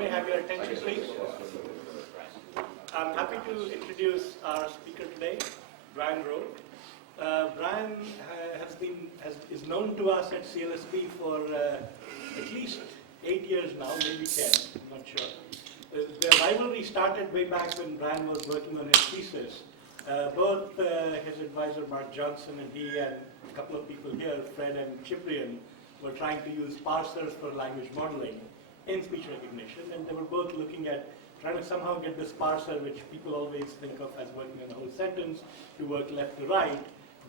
may I have your attention, please? I'm happy to introduce our speaker today, Brian Roark. Brian is known to us at CLSP for at least 8 years now, maybe 10, I'm not sure. The rivalry started way back when Brian was working on his thesis. Both his advisor, Mark Johnson, and he and a couple of people here, Fred and Cyprian, were trying to use parsers for language modeling in speech recognition, and they were both looking at trying to somehow get this parser, which people always think of as working on the whole sentence, to work left to right.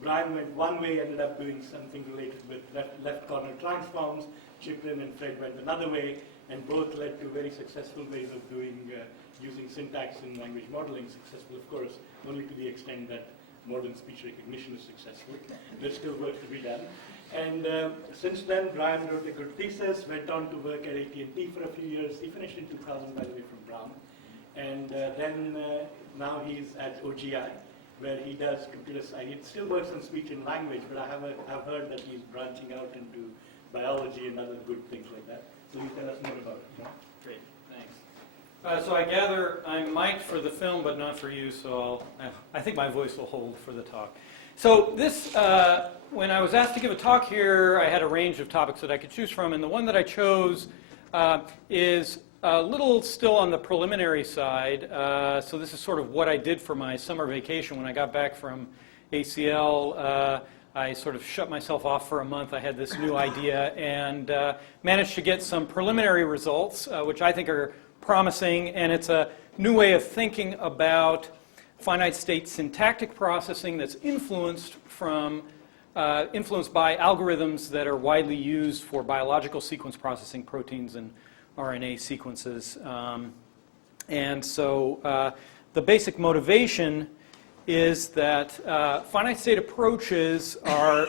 Brian went one way, ended up doing something related with left corner transforms. Cyprian and Fred went another way, and both led to very successful ways of doing using syntax in language modeling. Successful, of course, only to the extent that modern speech recognition is successful. There's still work to be done. And since then, Brian wrote a good thesis, went on to work at AT&T for a few years. He finished in 2000, by the way, from Brown. And then now he's at OGI, where he does computer science. He still works on speech and language, but I've heard that he's branching out into biology and other good things like that. So you tell us more about it. Great, thanks. So I gather I'm mic'd for the film, but not for you, so I think my voice will hold for the talk. So this, when I was asked to give a talk here, I had a range of topics that I could choose from, and the one that I chose is a little still on the preliminary side. So this is sort of what I did for my summer vacation when I got back from ACL. I sort of shut myself off for a month. I had this new idea and managed to get some preliminary results, which I think are promising, and it's a new way of thinking about finite state syntactic processing that's influenced by algorithms that are widely used for biological sequence processing, proteins and RNA sequences. And so the basic motivation is that finite state approaches are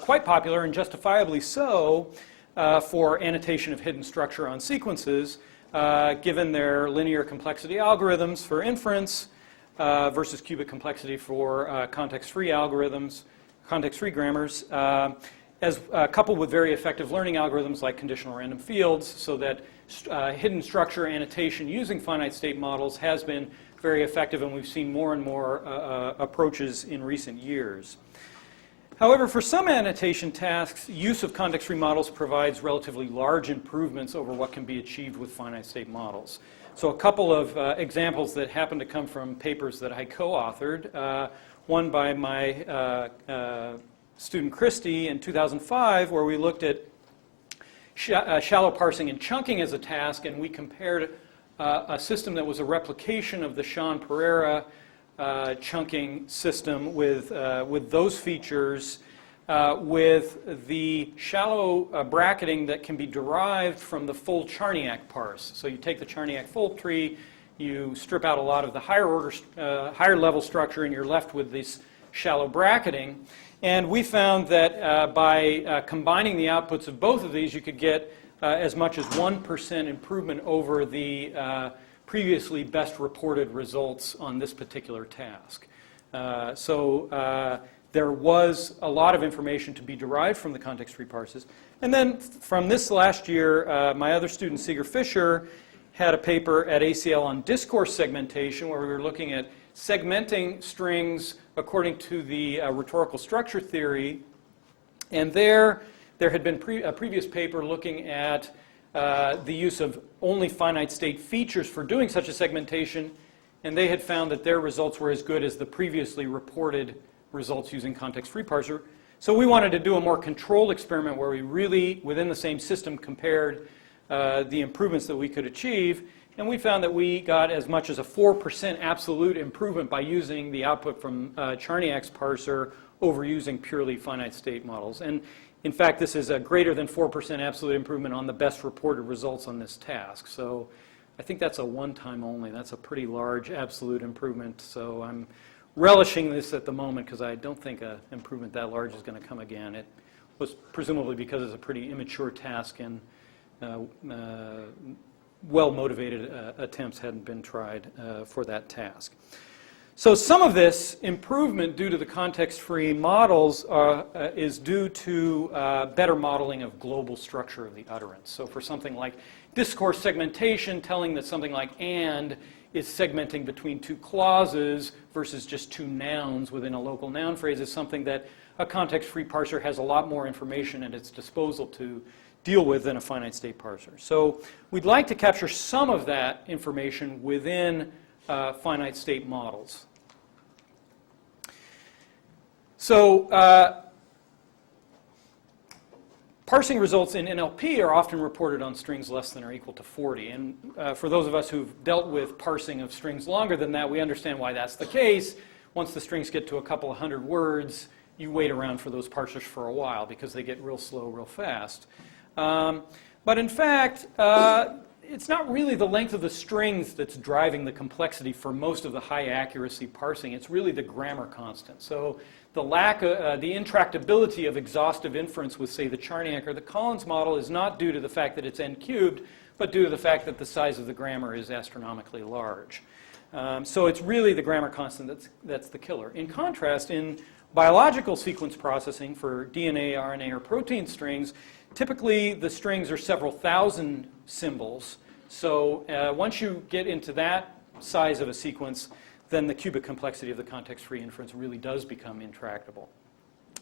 quite popular, and justifiably so, for annotation of hidden structure on sequences, given their linear complexity algorithms for inference versus cubic complexity for context-free algorithms, context-free grammars, as coupled with very effective learning algorithms like conditional random fields, so that hidden structure annotation using finite state models has been very effective, and we've seen more and more approaches in recent years. However, for some annotation tasks, use of context-free models provides relatively large improvements over what can be achieved with finite state models. So a couple of examples that happen to come from papers that I co-authored, one by my student Christy in 2005, where we looked at shallow parsing and chunking as a task, and we compared a system that was a replication of the Sean Pereira chunking system with those features with the shallow bracketing that can be derived from the full Charniak parse. So you take the Charniak fold tree, you strip out a lot of the higher level structure, and you're left with this shallow bracketing. And we found that by combining the outputs of both of these, you could get as much as 1% improvement over the previously best reported results on this particular task. So there was a lot of information to be derived from the context-free parses. And then from this last year, my other student, Seeger Fisher, had a paper at ACL on discourse segmentation, where we were looking at segmenting strings according to the rhetorical structure theory. And there had been a previous paper looking at the use of only finite state features for doing such a segmentation, and they had found that their results were as good as the previously reported results using context-free parser. So we wanted to do a more controlled experiment where we really, within the same system, compared the improvements that we could achieve, and we found that we got as much as a 4% absolute improvement by using the output from Charniak's parser over using purely finite state models. And in fact, this is a greater than 4% absolute improvement on the best reported results on this task. So I think that's a one-time only. That's a pretty large absolute improvement. So I'm relishing this at the moment because I don't think an improvement that large is going to come again. It was presumably because it's a pretty immature task and well-motivated attempts hadn't been tried for that task. So some of this improvement due to the context-free models is due to better modeling of global structure of the utterance. So for something like discourse segmentation telling that something like and is segmenting between two clauses versus just two nouns within a local noun phrase is something that a context-free parser has a lot more information at its disposal to deal with than a finite state parser. So we'd like to capture some of that information within finite state models. So parsing results in NLP are often reported on strings less than or equal to 40. And for those of us who've dealt with parsing of strings longer than that, we understand why that's the case. Once the strings get to a couple of hundred words, you wait around for those parsers for a while because they get real slow real fast. But in fact, it's not really the length of the strings that's driving the complexity for most of the high accuracy parsing. It's really the grammar constant. So the lack of, the intractability of exhaustive inference with, say, the Charniak or the Collins model is not due to the fact that it's n cubed, but due to the fact that the size of the grammar is astronomically large. So it's really the grammar constant that's the killer. In contrast, in biological sequence processing for DNA, RNA, or protein strings, typically the strings are several thousand symbols. So once you get into that size of a sequence, then the cubic complexity of the context-free inference really does become intractable.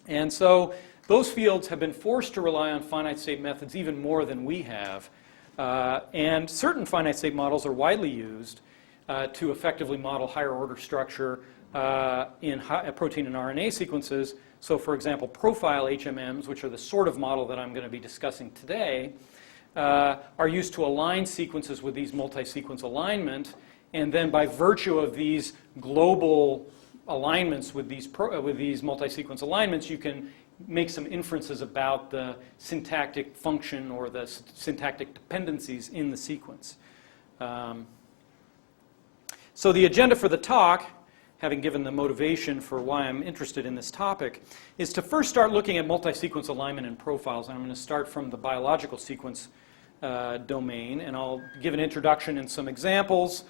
And so those fields have been forced to rely on finite state methods even more than we have. And certain finite state models are widely used to effectively model higher order structure in protein and RNA sequences. So for example, profile HMMs, which are the sort of model that I'm going to be discussing today, are used to align sequences with these multi-sequence alignment. And then by virtue of these global alignments with these multi-sequence alignments, you can make some inferences about the syntactic function or the syntactic dependencies in the sequence. So the agenda for the talk, having given the motivation for why I'm interested in this topic, is to first start looking at multi-sequence alignment and profiles. And I'm going to start from the biological sequence domain, and I'll give an introduction and some examples.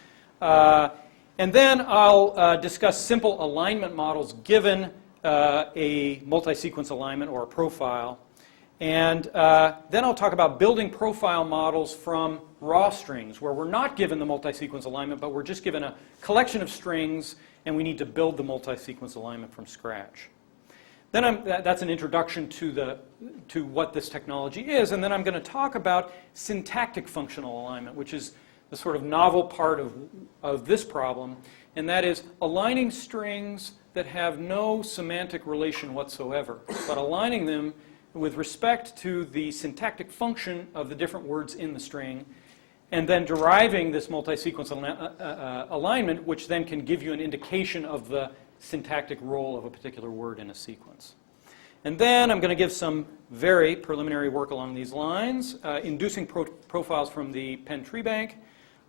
And then I'll discuss simple alignment models given a multi-sequence alignment or a profile. And then I'll talk about building profile models from raw strings, where we're not given the multi-sequence alignment, but we're just given a collection of strings, and we need to build the multi-sequence alignment from scratch. Then that's an introduction to what this technology is, and then I'm going to talk about syntactic functional alignment, which is the sort of novel part of this problem, and that is aligning strings that have no semantic relation whatsoever, but aligning them with respect to the syntactic function of the different words in the string, and then deriving this multi-sequence alignment, which then can give you an indication of the syntactic role of a particular word in a sequence. And then I'm going to give some very preliminary work along these lines, inducing profiles from the Penn tree bank,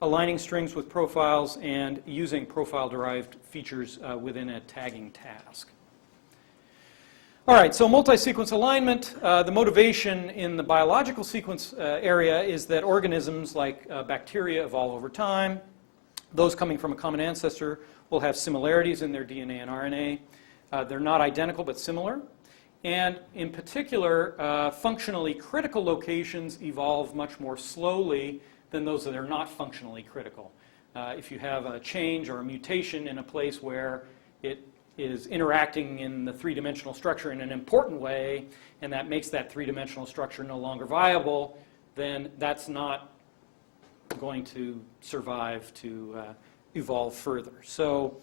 aligning strings with profiles, and using profile-derived features within a tagging task. All right, so multi-sequence alignment, the motivation in the biological sequence area is that organisms like bacteria evolve over time. Those coming from a common ancestor will have similarities in their DNA and RNA. They're not identical, but similar. And in particular, functionally critical locations evolve much more slowly than those that are not functionally critical. If you have a change or a mutation in a place where it is interacting in the three-dimensional structure in an important way, and that makes that three-dimensional structure no longer viable, then that's not going to survive to evolve further. So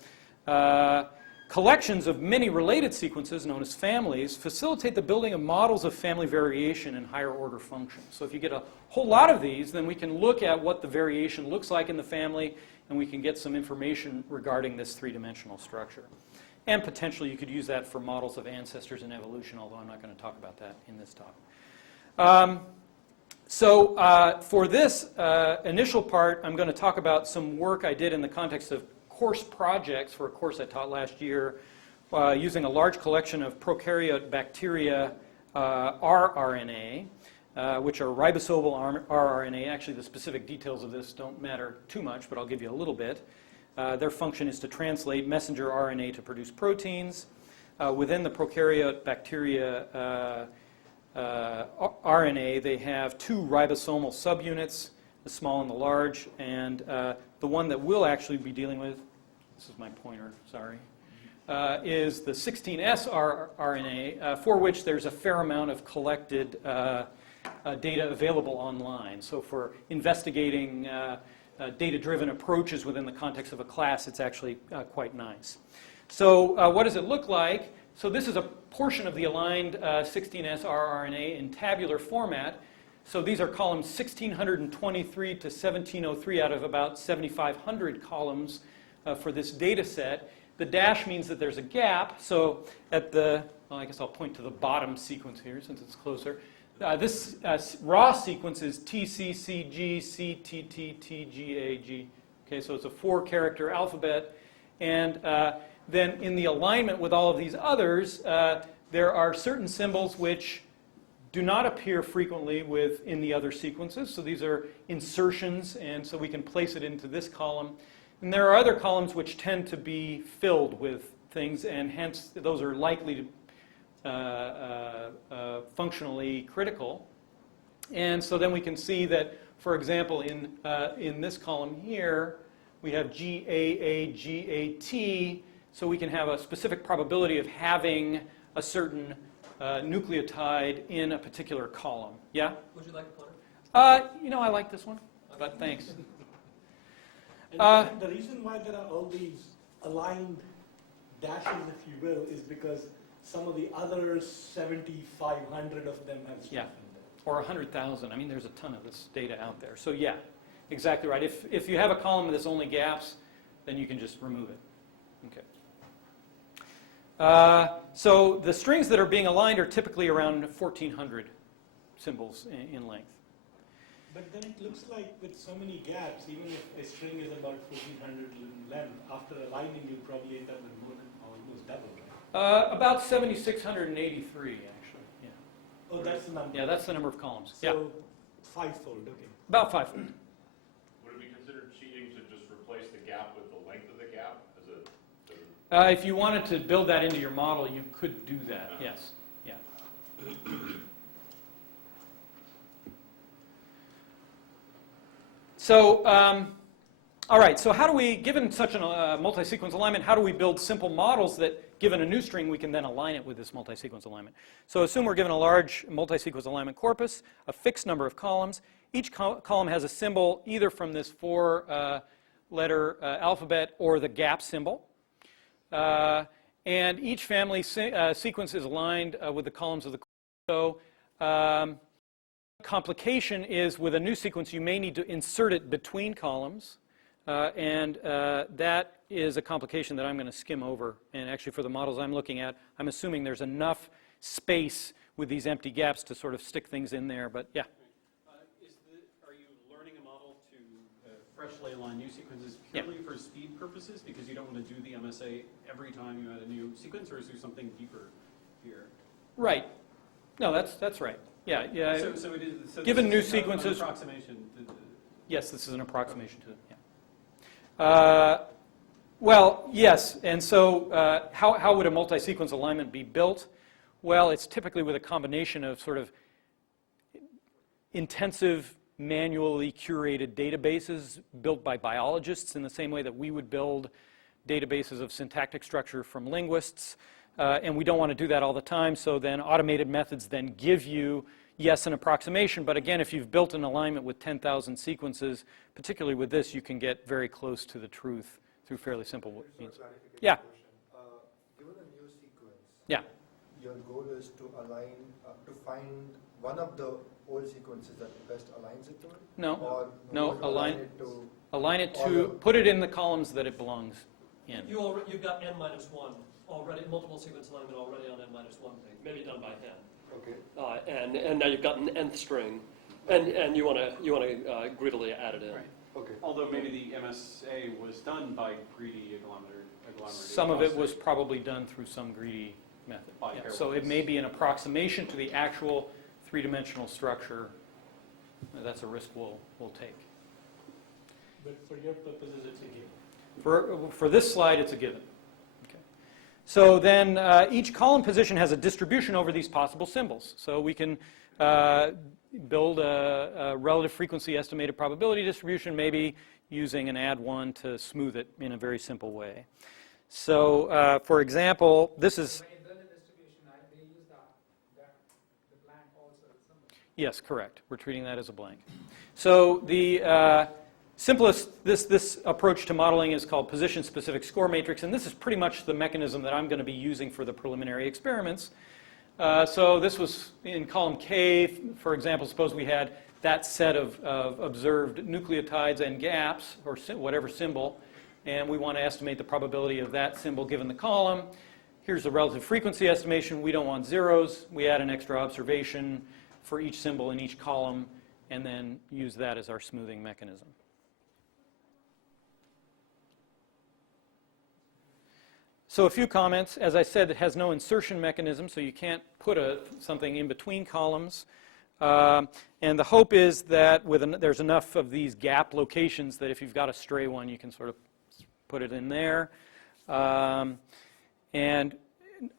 collections of many related sequences, known as families, facilitate the building of models of family variation in higher order functions. So if you get a whole lot of these, then we can look at what the variation looks like in the family, and we can get some information regarding this three-dimensional structure. And potentially you could use that for models of ancestors and evolution, although I'm not going to talk about that in this talk. For this initial part, I'm going to talk about some work I did in the context of course projects for a course I taught last year using a large collection of prokaryote bacteria rRNA, which are ribosomal rRNA. Actually, the specific details of this don't matter too much, but I'll give you a little bit. Their function is to translate messenger RNA to produce proteins. Within the prokaryote bacteria RNA, they have two ribosomal subunits. the small and the large, and the one that we'll actually be dealing with, this is my pointer, sorry, is the 16S RNA, for which there's a fair amount of collected data available online. So for investigating data-driven approaches within the context of a class, it's actually quite nice. So what does it look like? So this is a portion of the aligned 16S rRNA in tabular format. So these are columns 1623 to 1703 out of about 7,500 columns for this data set. The dash means that there's a gap. So at the, well, I guess I'll point to the bottom sequence here since it's closer. This raw sequence is TCCG, Okay, so it's a 4-character alphabet. And then in the alignment with all of these others, there are certain symbols which do not appear frequently in the other sequences. So these are insertions, and so we can place it into this column. And there are other columns which tend to be filled with things, and hence those are likely to functionally critical. And so then we can see that, for example, in this column here, we have GAAGAT, so we can have a specific probability of having a certain nucleotide in a particular column. Yeah? Would you like a pointer? I like this one, but thanks. And the reason why there are all these aligned dashes, if you will, is because some of the other 7,500 of them have stuff in there. Or 100,000. I mean, there's a ton of this data out there. So yeah, exactly right. If you have a column that's only gaps, then you can just remove it. Okay. So the strings that are being aligned are typically around 1,400 symbols in length. But then it looks like with so many gaps, even if a string is about 1,400 in length, after aligning you'll probably end up with more than almost double, right? About 7,683, actually. Yeah. Oh, that's the number. Yeah, that's the number of columns. So yeah. Fivefold, okay. About fivefold. Would it be considered cheating to just replace the gap with the length of the gap? If you wanted to build that into your model, you could do that, yes. Yeah. So, all right, so how do we, given such a multi-sequence alignment, how do we build simple models that, given a new string, we can then align it with this multi-sequence alignment? So assume we're given a large multi-sequence alignment corpus, a fixed number of columns. Each column has a symbol either from this 4-letter alphabet or the gap symbol. And each family sequence is aligned with the columns of the corpus. So complication is with a new sequence, you may need to insert it between columns. And that is a complication that I'm going to skim over. And actually, for the models I'm looking at, I'm assuming there's enough space with these empty gaps to sort of stick things in there. But yeah. Are you learning a model to freshly align new sequences purely for speed purposes because you don't want to do the MSA every time you add a new sequence, or is there something deeper here? Right. No, that's right. Yeah, yeah. So it is. So given new kind of an sequences. approximation. Yes, this is an approximation to it. Yeah. Well, yes. And so, how would a multi-sequence alignment be built? Well, it's typically with a combination of sort of intensive, manually curated databases built by biologists in the same way that we would build databases of syntactic structure from linguists. And we don't want to do that all the time, so then automated methods then give you, yes, an approximation, but again, if you've built an alignment with 10,000 sequences, particularly with this, you can get very close to the truth through fairly simple means. Yeah. Given a new sequence, Yeah. your goal is to align, to find one of the old sequences that best aligns it to it? No. Or No, you align it all to, the- put it in the columns that it belongs in. You've got n-1 already, multiple sequence alignment already on n-1 thing, maybe done by hand. Okay. And now you've got an nth string, and you want to greedily add it in. Right. Okay. Although maybe the MSA was done by greedy agglomerated. Some of it was probably done through some greedy method. By Yeah. So it may be an approximation to the actual three-dimensional structure. That's a risk we'll take. But for your purposes, it's a given. For this slide, it's a given. Okay. So then each column position has a distribution over these possible symbols. So we can build a relative frequency estimated probability distribution, maybe using an add 1 to smooth it in a very simple way. So, for example, this is... When you build a distribution, they use the blank also as a symbol. Yes, correct. We're treating that as a blank. So the simplest, this approach to modeling is called position-specific score matrix, and this is pretty much the mechanism that I'm going to be using for the preliminary experiments. So this was in column K, for example. Suppose we had that set of observed nucleotides and gaps, or whatever symbol, and we want to estimate the probability of that symbol given the column. Here's the relative frequency estimation. We don't want zeros. We add an extra observation for each symbol in each column, and then use that as our smoothing mechanism. So a few comments. As I said, it has no insertion mechanism, so you can't put something in between columns. And the hope is that there's enough of these gap locations that if you've got a stray one, you can sort of put it in there. And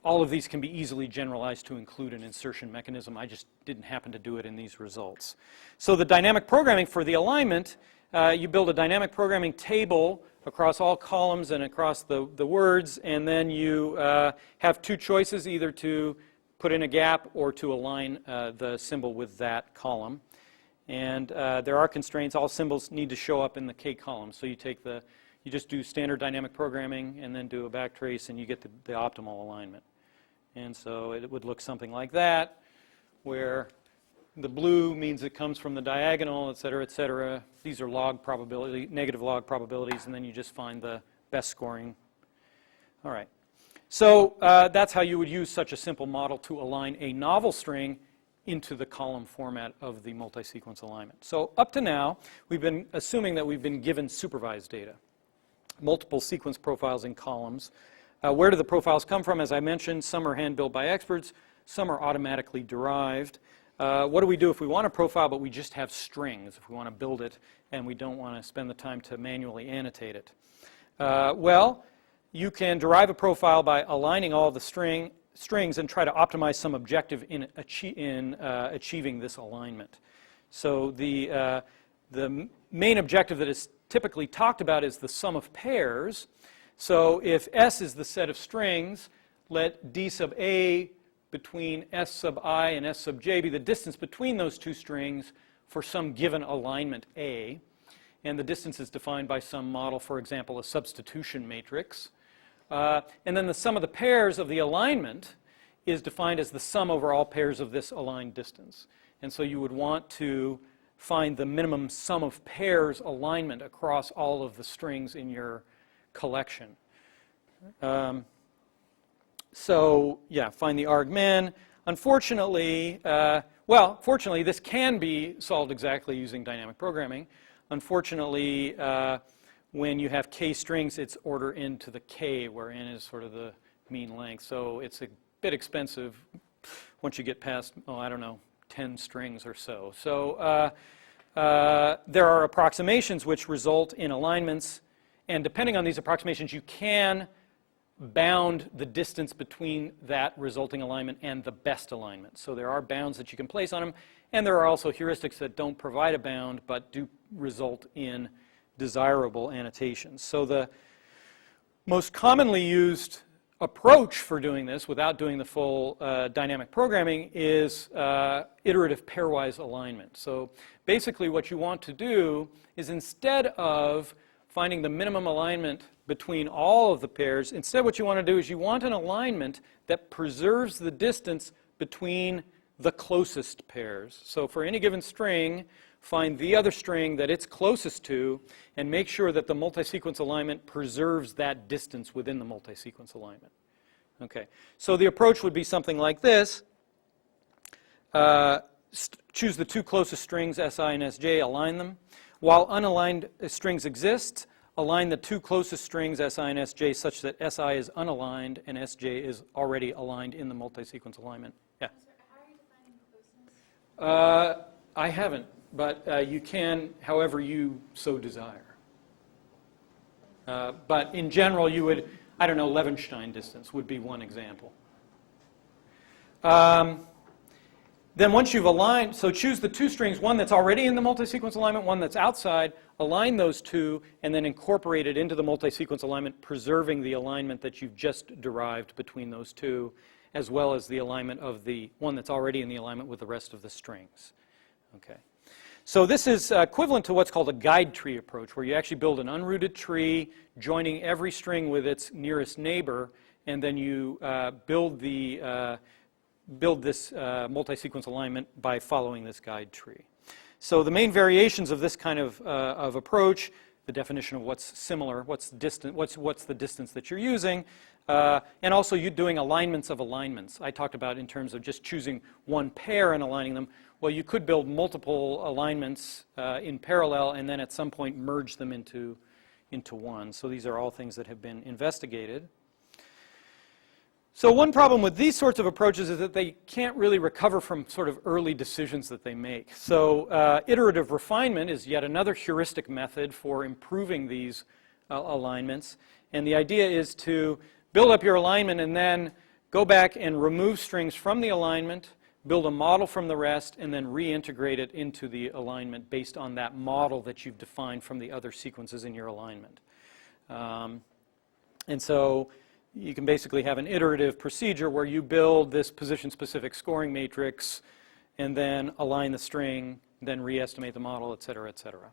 all of these can be easily generalized to include an insertion mechanism. I just didn't happen to do it in these results. So the dynamic programming for the alignment, you build a dynamic programming table across all columns and across the words, and then you have two choices, either to put in a gap or to align the symbol with that column. And there are constraints. All symbols need to show up in the K column. So you just do standard dynamic programming and then do a backtrace, and you get the optimal alignment. And so it would look something like that, where the blue means it comes from the diagonal, et cetera, et cetera. These are log probability, negative log probabilities, and then you just find the best scoring. All right. So that's how you would use such a simple model to align a novel string into the column format of the multi-sequence alignment. So up to now, we've been assuming that we've been given supervised data, multiple sequence profiles in columns. Where do the profiles come from? As I mentioned, some are hand-built by experts, some are automatically derived. What do we do if we want a profile but we just have strings, if we want to build it and we don't want to spend the time to manually annotate it? Well, you can derive a profile by aligning all the strings and try to optimize some objective in achieving this alignment. So the main objective that is typically talked about is the sum of pairs. So if S is the set of strings, let D sub A between S sub I and S sub J be the distance between those two strings for some given alignment A. And the distance is defined by some model, for example, a substitution matrix. And then the sum of the pairs of the alignment is defined as the sum over all pairs of this aligned distance. And so you would want to find the minimum sum of pairs alignment across all of the strings in your collection. So yeah, find the argmin. Unfortunately, fortunately, this can be solved exactly using dynamic programming. Unfortunately, when you have K strings, it's order n to the K, where n is sort of the mean length. So it's a bit expensive once you get past, 10 strings or so. So there are approximations which result in alignments, and depending on these approximations, you can bound the distance between that resulting alignment and the best alignment. So there are bounds that you can place on them, and there are also heuristics that don't provide a bound but do result in desirable annotations. So the most commonly used approach for doing this without doing the full dynamic programming is iterative pairwise alignment. So basically what you want to do is, instead of finding the minimum alignment between all of the pairs, instead what you want to do is you want an alignment that preserves the distance between the closest pairs. So for any given string, find the other string that it's closest to and make sure that the multi-sequence alignment preserves that distance within the multi-sequence alignment. Okay, so the approach would be something like this. Choose the two closest strings, Si and Sj, align them. While unaligned strings exist, align the two closest strings, Si and Sj, such that Si is unaligned and Sj is already aligned in the multi-sequence alignment. Yeah? How are you defining closeness? I haven't, but you can however you so desire. But in general, you would, Levenstein distance would be one example. then once you've aligned, so choose the two strings, one that's already in the multi-sequence alignment, one that's outside, align those two, and then incorporate it into the multi-sequence alignment, preserving the alignment that you've just derived between those two, as well as the alignment of the one that's already in the alignment with the rest of the strings. Okay. So this is equivalent to what's called a guide tree approach, where you actually build an unrooted tree, joining every string with its nearest neighbor, and then you build this multi-sequence alignment by following this guide tree. So the main variations of this kind of approach, the definition of what's similar, what's the distance that you're using, and also you doing alignments of alignments. I talked about in terms of just choosing one pair and aligning them. Well, you could build multiple alignments in parallel and then at some point merge them into one. So these are all things that have been investigated. So one problem with these sorts of approaches is that they can't really recover from sort of early decisions that they make. So iterative refinement is yet another heuristic method for improving these alignments. And the idea is to build up your alignment and then go back and remove strings from the alignment, build a model from the rest, and then reintegrate it into the alignment based on that model that you've defined from the other sequences in your alignment. And so you can basically have an iterative procedure where you build this position-specific scoring matrix and then align the string, then re-estimate the model, et cetera, et cetera.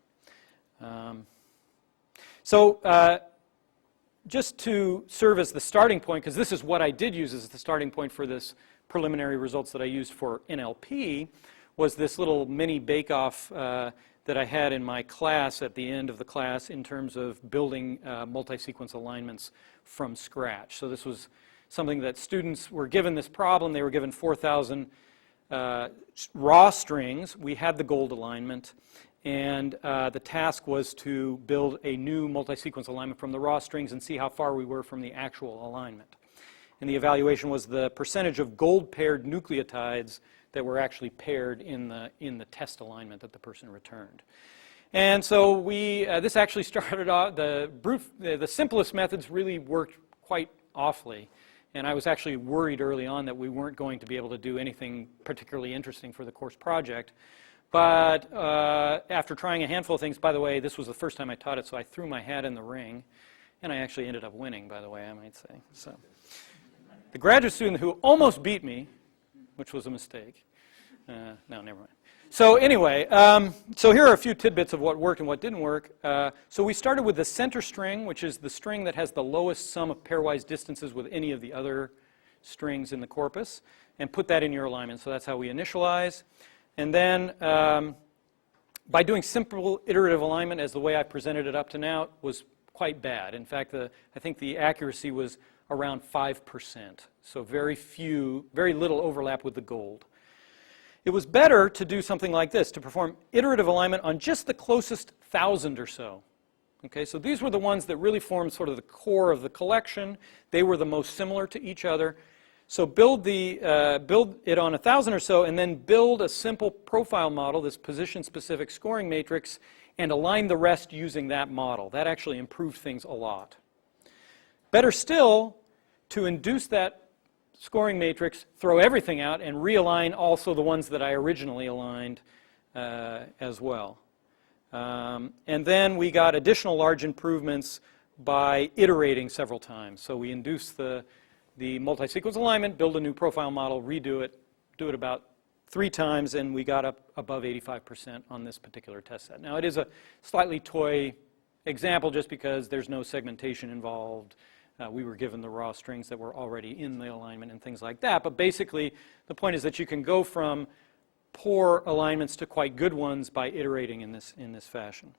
Just to serve as the starting point, because this is what I did use as the starting point for this preliminary results that I used for NLP, was this little mini bake-off that I had in my class at the end of the class in terms of building multi-sequence alignments from scratch. So this was something that students were given this problem. They were given 4,000 raw strings. We had the gold alignment. And the task was to build a new multi-sequence alignment from the raw strings and see how far we were from the actual alignment. And the evaluation was the percentage of gold-paired nucleotides that were actually paired in the test alignment that the person returned. And so this actually started off, the simplest methods really worked quite awfully. And I was actually worried early on that we weren't going to be able to do anything particularly interesting for the course project. But after trying a handful of things, by the way, this was the first time I taught it, so I threw my hat in the ring. And I actually ended up winning, by the way, I might say. So the graduate student who almost beat me, which was a mistake. No, never mind. So anyway, so here are a few tidbits of what worked and what didn't work. So we started with the center string, which is the string that has the lowest sum of pairwise distances with any of the other strings in the corpus, and put that in your alignment. So that's how we initialize. And then by doing simple iterative alignment, as the way I presented it up to now, was quite bad. In fact, I think the accuracy was around 5%. So very little overlap with the gold. It was better to do something like this, to perform iterative alignment on just the closest 1,000 or so. Okay, so these were the ones that really formed sort of the core of the collection. They were the most similar to each other. So build it on 1,000 or so, and then build a simple profile model, this position-specific scoring matrix, and align the rest using that model. That actually improved things a lot. Better still, to induce that scoring matrix, throw everything out, and realign also the ones that I originally aligned as well. And then we got additional large improvements by iterating several times. So we induced the multi-sequence alignment, build a new profile model, redo it, do it about 3 times, and we got up above 85% on this particular test set. Now, it is a slightly toy example just because there's no segmentation involved. We were given the raw strings that were already in the alignment and things like that. But basically, the point is that you can go from poor alignments to quite good ones by iterating in this fashion.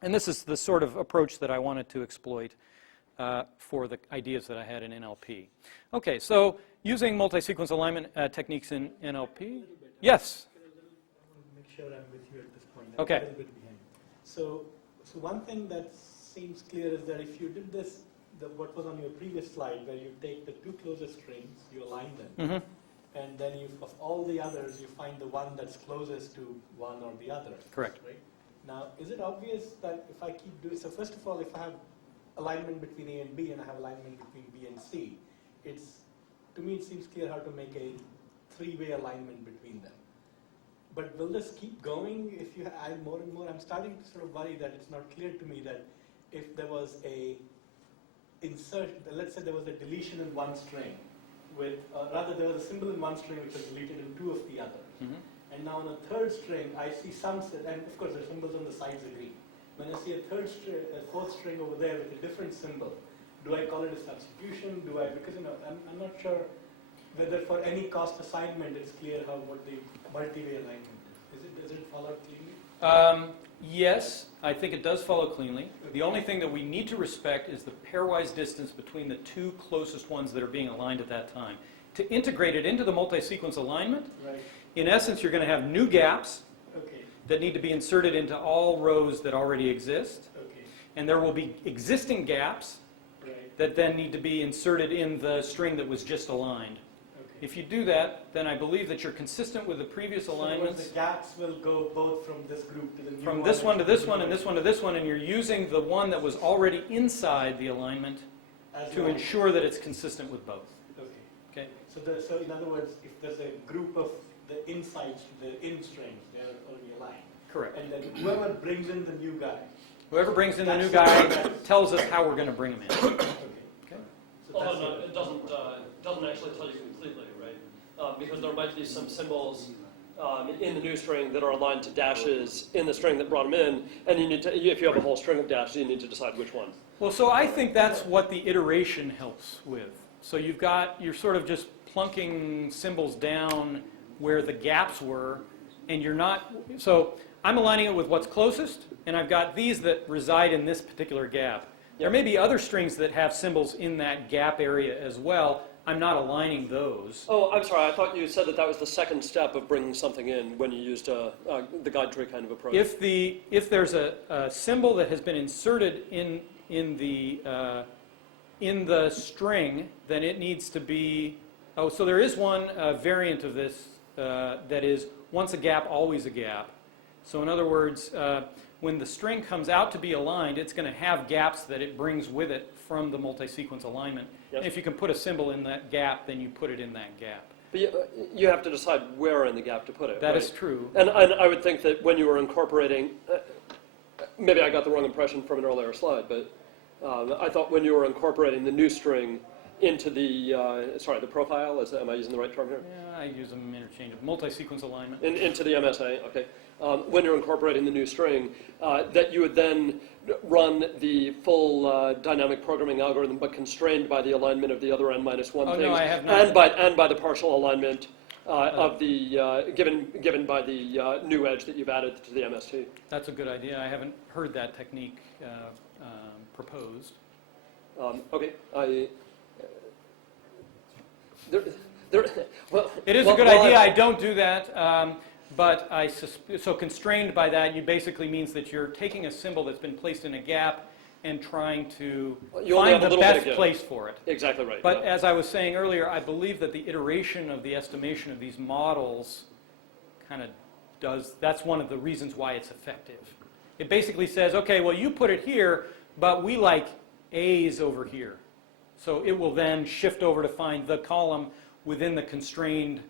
And this is the sort of approach that I wanted to exploit for the ideas that I had in NLP. Okay, so using multi-sequence alignment techniques in NLP. Yes? I want to make sure I'm with you at this point. Okay. I'm a little bit behind. So one thing that seems clear is that if you did this, what was on your previous slide, where you take the 2 closest strings, you align them, and then of all the others, you find the one that's closest to one or the other. Correct. Right? Now, is it obvious that if I keep doing, so first of all, if I have alignment between A and B and I have alignment between B and C, to me it seems clear how to make a 3-way alignment between them. But will this keep going if you add more and more? I'm starting to sort of worry that it's not clear to me that if there was a insert, let's say there was a deletion in one string, with rather there was a symbol in one string which was deleted in two of the others. And now on a third string, I see some, and of course the symbols on the sides agree. When I see a fourth string over there with a different symbol, do I call it a substitution? Do I, because I'm not sure whether for any cost assignment it's clear what the multi-way alignment is. Does it follow cleanly? Yes, I think it does follow cleanly. The only thing that we need to respect is the pairwise distance between the two closest ones that are being aligned at that time. To integrate it into the multi-sequence alignment, Right. in essence, you're going to have new gaps Okay. that need to be inserted into all rows that already exist. Okay. And there will be existing gaps Right. that then need to be inserted in the string that was just aligned. Okay. If you do that, then I believe that you're consistent with the previous alignments. The gaps will go both from this group to the new From this one to and this one and this one to this one, and you're using the one that was already inside the alignment as to well. ensure that it's consistent with both. Okay. Okay? So in other words, if there's a group of the insides to the in strings, they're already aligned. Correct. And then whoever brings in the new guy. Whoever brings in the new That's- guy tells us how we're going to bring him in. Okay. Okay? So that's Although it doesn't actually tell you completely, right? Because there might be some symbols in the new string that are aligned to dashes in the string that brought them in, and you need to, if you have a whole string of dashes, you need to decide which one. Well, so I think that's what the iteration helps with. So you're sort of just plunking symbols down where the gaps were, and you're not, so I'm aligning it with what's closest, and I've got these that reside in this particular gap. There may be other strings that have symbols in that gap area as well. I'm not aligning those. Oh, I'm sorry, I thought you said that was the second step of bringing something in when you used the guide tree kind of approach. If there's a symbol that has been inserted in the string, then it needs to be, so there is one variant of this that is once a gap, always a gap. So in other words, when the string comes out to be aligned, it's going to have gaps that it brings with it from the multi-sequence alignment. Yes. And if you can put a symbol in that gap, then you put it in that gap. But you have to decide where in the gap to put it. That right? is true. And I would think that when you were incorporating, maybe I got the wrong impression from an earlier slide, but I thought when you were incorporating the new string into the profile, am I using the right term here? Yeah, I use them interchangeably. Multi-sequence alignment. Into the MSA, okay. When you're incorporating the new string, that you would then run the full dynamic programming algorithm, but constrained by the alignment of the other n-1 things, no, I have not. and by the partial alignment of the given by the new edge that you've added to the MST. That's a good idea. I haven't heard that technique proposed. Okay, well, It is a good idea. I don't do that. But so constrained by that, you basically means that you're taking a symbol that's been placed in a gap and trying to You only find have a the little bit best of gap. place for it. Exactly right. But yeah. as I was saying earlier, I believe that the iteration of the estimation of these models kind of does, that's one of the reasons why it's effective. It basically says, okay, well, you put it here, but we like A's over here. So it will then shift over to find the column within the constrained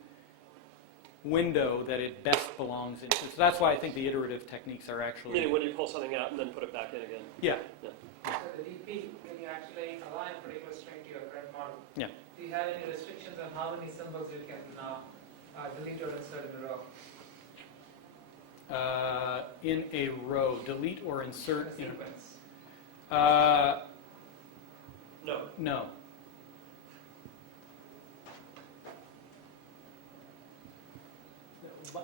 window that it best belongs into. So that's why I think the iterative techniques are actually... Meaning when you pull something out and then put it back in again. Yeah. Yeah. So the DP, when you actually align a particular string to your current model, Yeah. do you have any restrictions on how many symbols you can delete or insert in a row? In a row, delete or insert In a in sequence. No. no.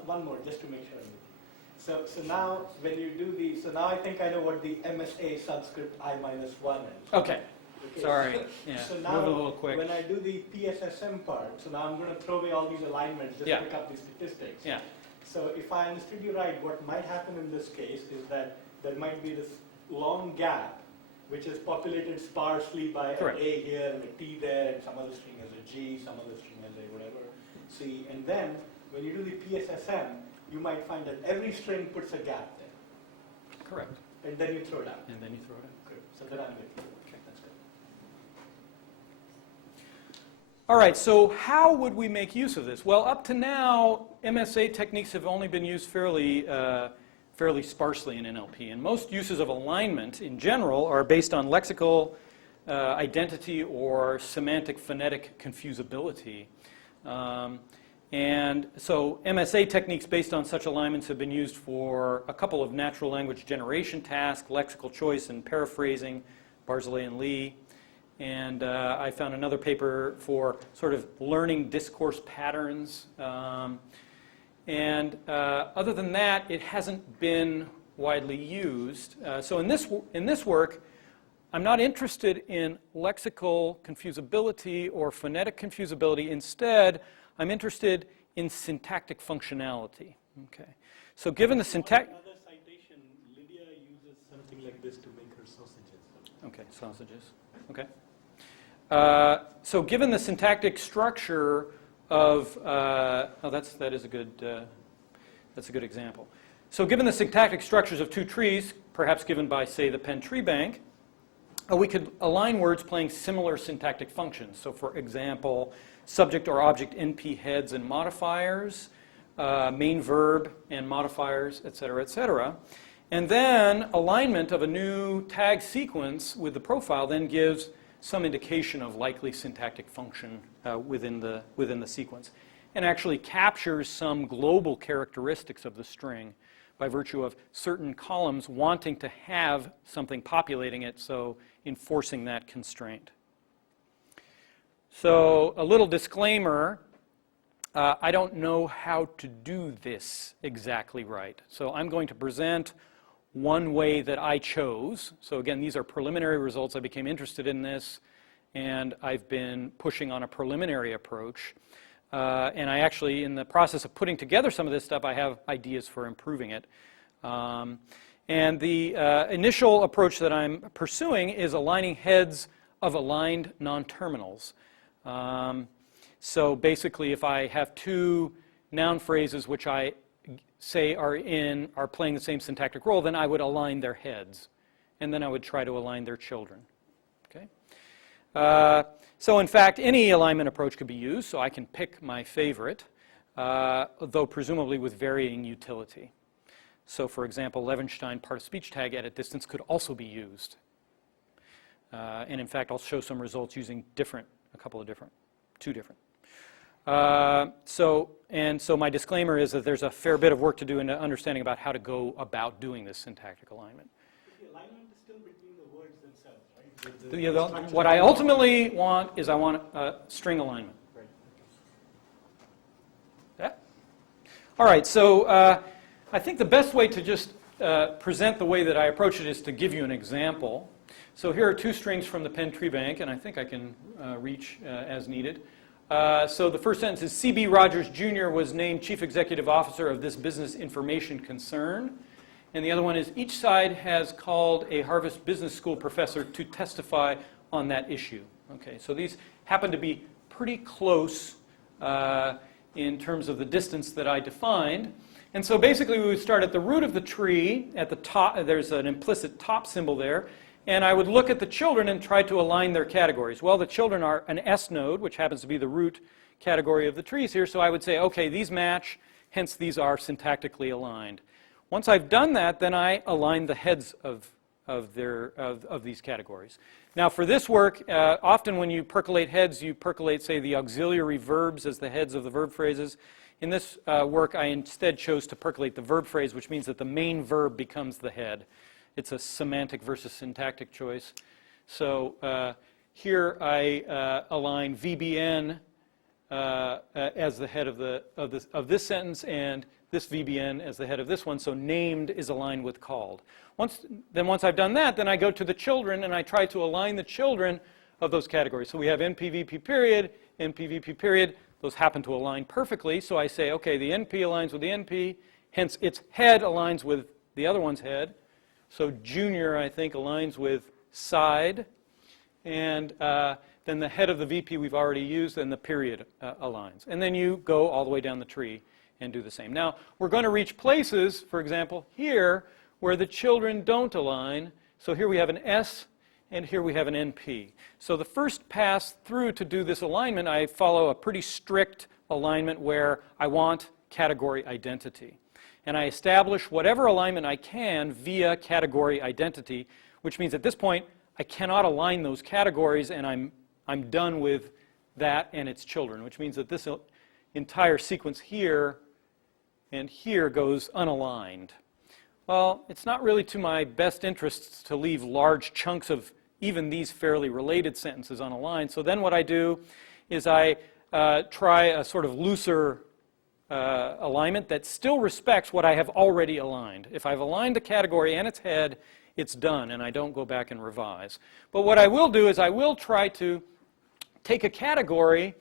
One more, just to make sure. So now, when you do so now I think I know what the MSA subscript I-1 is. Okay. Okay. Sorry. Yeah. So Moving now, a little quick. when I do the PSSM part, so now I'm going to throw away all these alignments, just Yeah. pick up the statistics. Yeah. So if I understood you right, what might happen in this case is that there might be this long gap, which is populated sparsely by Correct. an A here and a T there, and some other string has a G, some other string has a whatever, C. And then, when you do the PSSM, you might find that every string puts a gap there, Correct. and then you throw it out. And then you throw it out. Good. So then I'm with you. Okay, that's All right, so how would we make use of this? Well, up to now, MSA techniques have only been used fairly sparsely in NLP, and most uses of alignment in general are based on lexical identity or semantic phonetic confusability. And so MSA techniques based on such alignments have been used for a couple of natural language generation tasks, lexical choice and paraphrasing, Barzilay and Lee. And I found another paper for sort of learning discourse patterns. And other than that, it hasn't been widely used. So in this work, I'm not interested in lexical confusability or phonetic confusability. Instead, I'm interested in syntactic functionality. Okay. So given the syntactic... Another citation, Lydia uses something like this to make her sausages. Okay, sausages. Okay. So given the syntactic structure of... that's a good example. So given the syntactic structures of two trees, perhaps given by, say, the Penn tree bank, we could align words playing similar syntactic functions. So for example, subject or object NP heads and modifiers, main verb and modifiers, et cetera, et cetera. And then alignment of a new tag sequence with the profile then gives some indication of likely syntactic function within the sequence, and actually captures some global characteristics of the string by virtue of certain columns wanting to have something populating it, so enforcing that constraint. So a little disclaimer, I don't know how to do this exactly right. So I'm going to present one way that I chose. So again, these are preliminary results. I became interested in this, and I've been pushing on a preliminary approach. And I actually, in the process of putting together some of this stuff, I have ideas for improving it. And the initial approach that I'm pursuing is aligning heads of aligned non-terminals. So basically, if I have two noun phrases which I say are playing the same syntactic role, then I would align their heads, and then I would try to align their children. Okay. So in fact, any alignment approach could be used, so I can pick my favorite, though presumably with varying utility. So for example, Levenstein part-of-speech tag edit distance could also be used. And in fact, I'll show some results using two different. So my disclaimer is that there's a fair bit of work to do in understanding about how to go about doing this syntactic alignment. The alignment is still between the words themselves, right? What I ultimately want is I want a string alignment. Right. Yeah? All right, so I think the best way to just present the way that I approach it is to give you an example. So here are two strings from the Penn tree bank, and I think I can reach as needed. So the first sentence is C.B. Rogers Jr. was named Chief Executive Officer of this business information concern. And the other one is each side has called a Harvard Business School professor to testify on that issue. Okay, so these happen to be pretty close in terms of the distance that I defined. And so basically we would start at the root of the tree. At the top, there's an implicit top symbol there. And I would look at the children and try to align their categories. Well, the children are an S node, which happens to be the root category of the trees here. So I would say, okay, these match, hence these are syntactically aligned. Once I've done that, then I align the heads of these categories. Now for this work, often when you percolate heads, you percolate, say, the auxiliary verbs as the heads of the verb phrases. In this work, I instead chose to percolate the verb phrase, which means that the main verb becomes the head. It's a semantic versus syntactic choice. So here I align VBN as the head of this sentence, and this VBN as the head of this one. So named is aligned with called. Once I've done that, then I go to the children and I try to align the children of those categories. So we have NP-VP period, NP-VP period. Those happen to align perfectly. So I say, okay, the NP aligns with the NP, hence its head aligns with the other one's head. So junior, I think, aligns with side. And then the head of the VP we've already used, and the period aligns. And then you go all the way down the tree and do the same. Now, we're going to reach places, for example, here, where the children don't align. So here we have an S and here we have an NP. So the first pass through to do this alignment, I follow a pretty strict alignment where I want category identity. And I establish whatever alignment I can via category identity, which means at this point I cannot align those categories, and I'm done with that and its children, which means that this entire sequence here and here goes unaligned. Well, it's not really to my best interests to leave large chunks of even these fairly related sentences unaligned. So then what I do is I try a sort of looser alignment that still respects what I have already aligned. If I've aligned the category and its head, it's done, and I don't go back and revise. But what I will do is I will try to take a category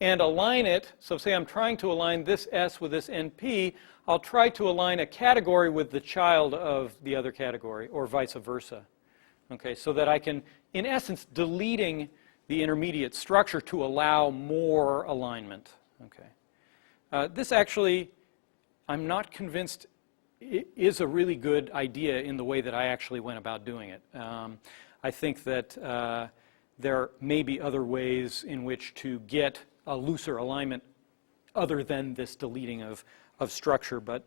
and align it. So say I'm trying to align this S with this NP, I'll try to align a category with the child of the other category, or vice versa. Okay, so that I can, in essence, deleting the intermediate structure to allow more alignment. Okay. This actually, I'm not convinced is a really good idea in the way that I actually went about doing it. I think that there may be other ways in which to get a looser alignment other than this deleting of structure, but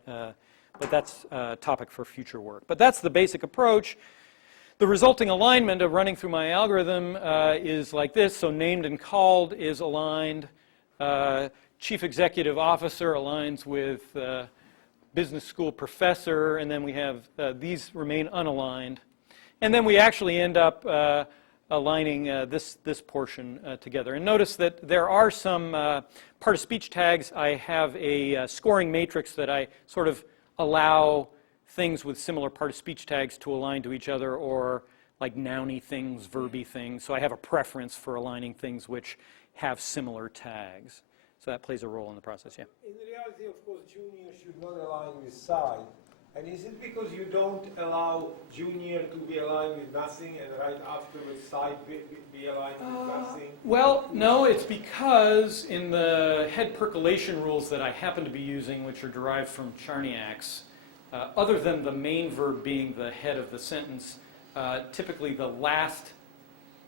that's a topic for future work. But that's the basic approach. The resulting alignment of running through my algorithm is like this. So named and called is aligned. Chief executive officer aligns with business school professor, and then we have these remain unaligned. And then we actually end up aligning this portion together. And notice that there are some part of speech tags. I have a scoring matrix that I sort of allow things with similar part of speech tags to align to each other, or like nouny things, verby things. So I have a preference for aligning things which have similar tags. So that plays a role in the process, yeah. In reality, of course, junior should not align with side. And is it because you don't allow junior to be aligned with nothing and right afterwards side be aligned with nothing? Well, no, it's because in the head percolation rules that I happen to be using, which are derived from Charniak's, other than the main verb being the head of the sentence, typically the last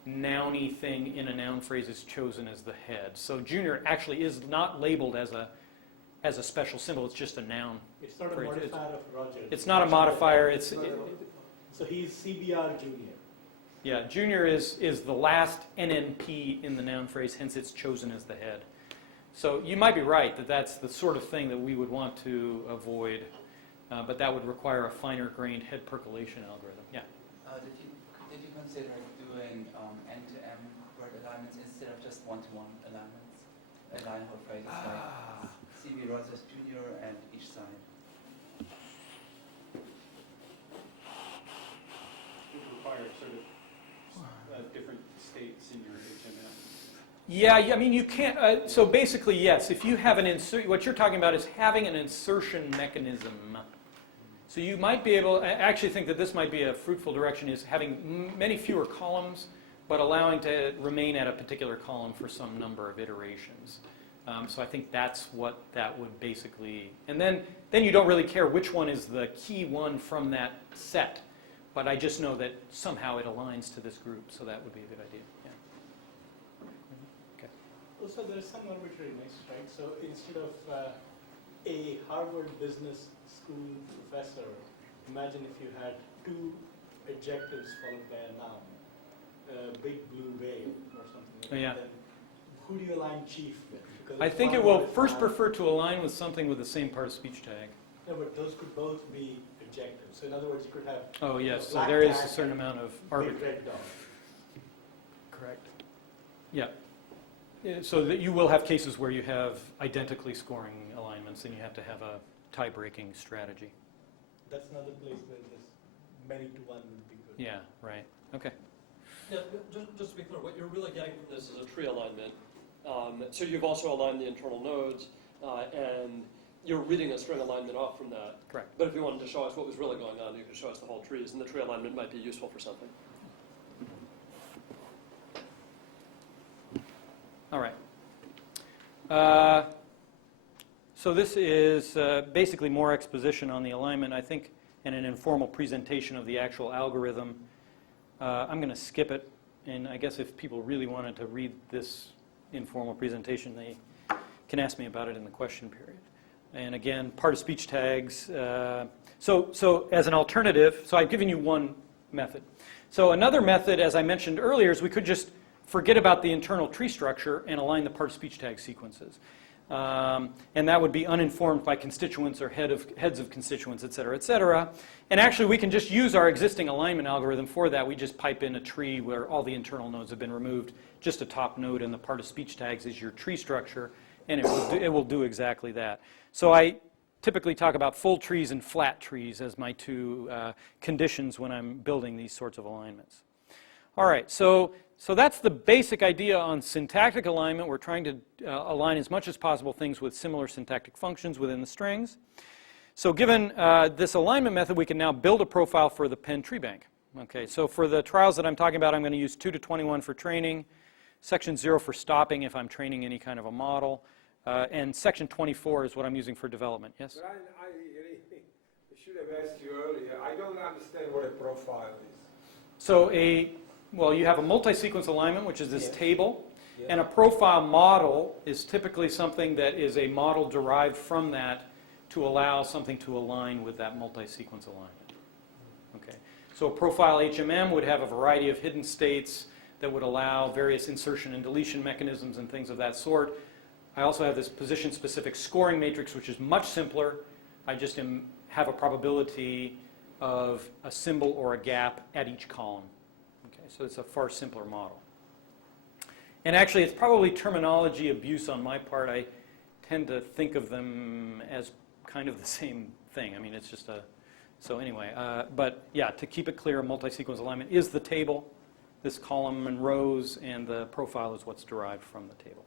nouny thing in a noun phrase is chosen as the head. So junior actually is not labeled as a special symbol. It's just a noun. It's not a modifier of Roger. It's not a modifier. So he's CBR junior. Yeah, junior is the last NNP in the noun phrase, hence it's chosen as the head. So you might be right that that's the sort of thing that we would want to avoid, but that would require a finer-grained head percolation algorithm. Yeah. Did you consider doing end-to-end word alignments instead of just one-to-one alignments? Align whole phrases like CB Rogers Jr. and each side. It requires sort of different states in your HMM. Yeah, I mean, you can't, so basically, yes, if you have an insert, what you're talking about is having an insertion mechanism. So you might be able, I actually think that this might be a fruitful direction, is having many fewer columns, but allowing to remain at a particular column for some number of iterations. So I think that's what that would basically, and then you don't really care which one is the key one from that set, but I just know that somehow it aligns to this group, so that would be a good idea. Yeah. Okay. Also, there's some arbitrariness, right? So instead of a Harvard Business School professor, imagine if you had two adjectives followed by a noun, big blue whale or something. Oh, yeah. Then who do you align chief with? Because I think it will first prefer to align with something with the same part of speech tag. No, but those could both be adjectives. So in other words, you could have. Oh, yes, so black there is a cat certain and amount of big arbitrary. red dog. Correct. Yeah. So that you will have cases where you have identically scoring alignments and you have to have a tie-breaking strategy. That's another place where this many to one would be good. Yeah, right. Okay. Yeah, just to be clear, what you're really getting from this is a tree alignment. So you've also aligned the internal nodes, and you're reading a string alignment off from that. Correct. But if you wanted to show us what was really going on, you could show us the whole trees, and the tree alignment might be useful for something. All right. So this is basically more exposition on the alignment, I think, and an informal presentation of the actual algorithm. I'm going to skip it, and I guess if people really wanted to read this informal presentation, they can ask me about it in the question period. And again, part-of-speech tags. So as an alternative, so I've given you one method. So another method, as I mentioned earlier, is we could just forget about the internal tree structure and align the part-of-speech tag sequences. And that would be uninformed by constituents or heads of constituents, et cetera, et cetera. And actually, we can just use our existing alignment algorithm for that. We just pipe in a tree where all the internal nodes have been removed, just a top node, and the part-of-speech tags is your tree structure, and it will do exactly that. So I typically talk about full trees and flat trees as my two conditions when I'm building these sorts of alignments. All right, so that's the basic idea on syntactic alignment. We're trying to align as much as possible things with similar syntactic functions within the strings. So given this alignment method, we can now build a profile for the Penn tree bank. Okay, so for the trials that I'm talking about, I'm going to use 2 to 21 for training, section 0 for stopping if I'm training any kind of a model, and section 24 is what I'm using for development. Yes? Brian, I should have asked you earlier. I don't understand what a profile is. So well, you have a multi-sequence alignment, which is this table, and a profile model is typically something that is a model derived from that to allow something to align with that multi-sequence alignment. Okay. So a profile HMM would have a variety of hidden states that would allow various insertion and deletion mechanisms and things of that sort. I also have this position-specific scoring matrix, which is much simpler. I just have a probability of a symbol or a gap at each column. Okay, so it's a far simpler model. And actually, it's probably terminology abuse on my part. I tend to think of them as kind of the same thing. I mean, it's just a... So anyway, but yeah, to keep it clear, a multi-sequence alignment is the table, this column and rows, and the profile is what's derived from the table.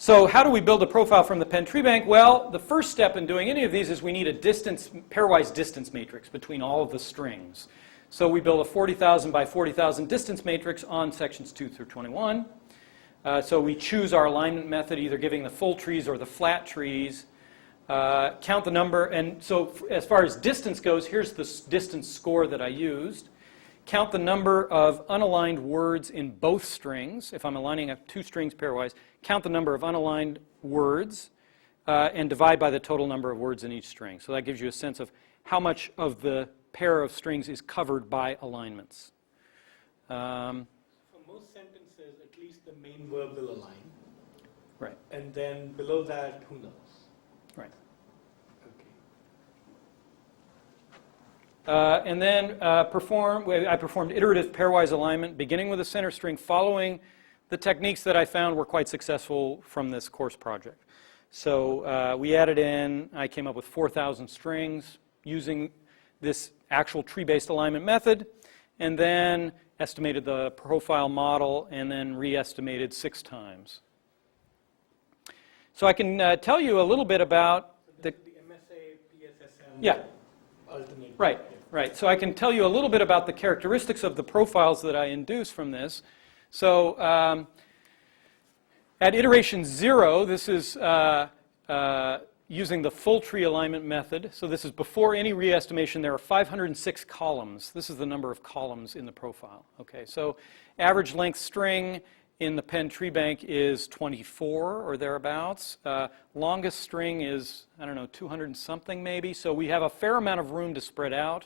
So how do we build a profile from the Penn tree bank? Well, the first step in doing any of these is we need a pairwise distance matrix between all of the strings. So we build a 40,000 by 40,000 distance matrix on sections 2 through 21. So we choose our alignment method, either giving the full trees or the flat trees. Count the number, and so as far as distance goes, here's the distance score that I used. Count the number of unaligned words in both strings. If I'm aligning up 2 strings pairwise, count the number of unaligned words and divide by the total number of words in each string. So that gives you a sense of how much of the pair of strings is covered by alignments. For most sentences, at least the main verb will align. Right. And then below that, who knows? Right. Okay. And then I performed iterative pairwise alignment, beginning with a center string, following the techniques that I found were quite successful from this course project. So we added in, I came up with 4,000 strings using this actual tree-based alignment method, and then estimated the profile model, and then re-estimated 6 times. So I can tell you a little bit about the MSA, PSSM. Yeah. Alternate. Right, right. So I can tell you a little bit about the characteristics of the profiles that I induce from this. So at iteration 0, this is using the full tree alignment method. So this is before any re-estimation. There are 506 columns. This is the number of columns in the profile. Okay, so average length string in the Penn tree bank is 24 or thereabouts. Longest string is, I don't know, 200 and something maybe. So we have a fair amount of room to spread out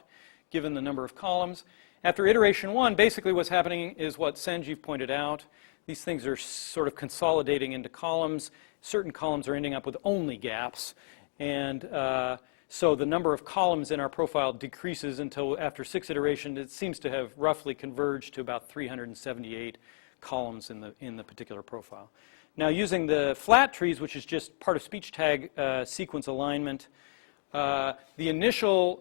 given the number of columns. After iteration 1, basically what's happening is what Sanjeev pointed out. These things are sort of consolidating into columns. Certain columns are ending up with only gaps. And so the number of columns in our profile decreases until after 6 iterations, it seems to have roughly converged to about 378 columns in the particular profile. Now using the flat trees, which is just part of speech tag sequence alignment, the initial,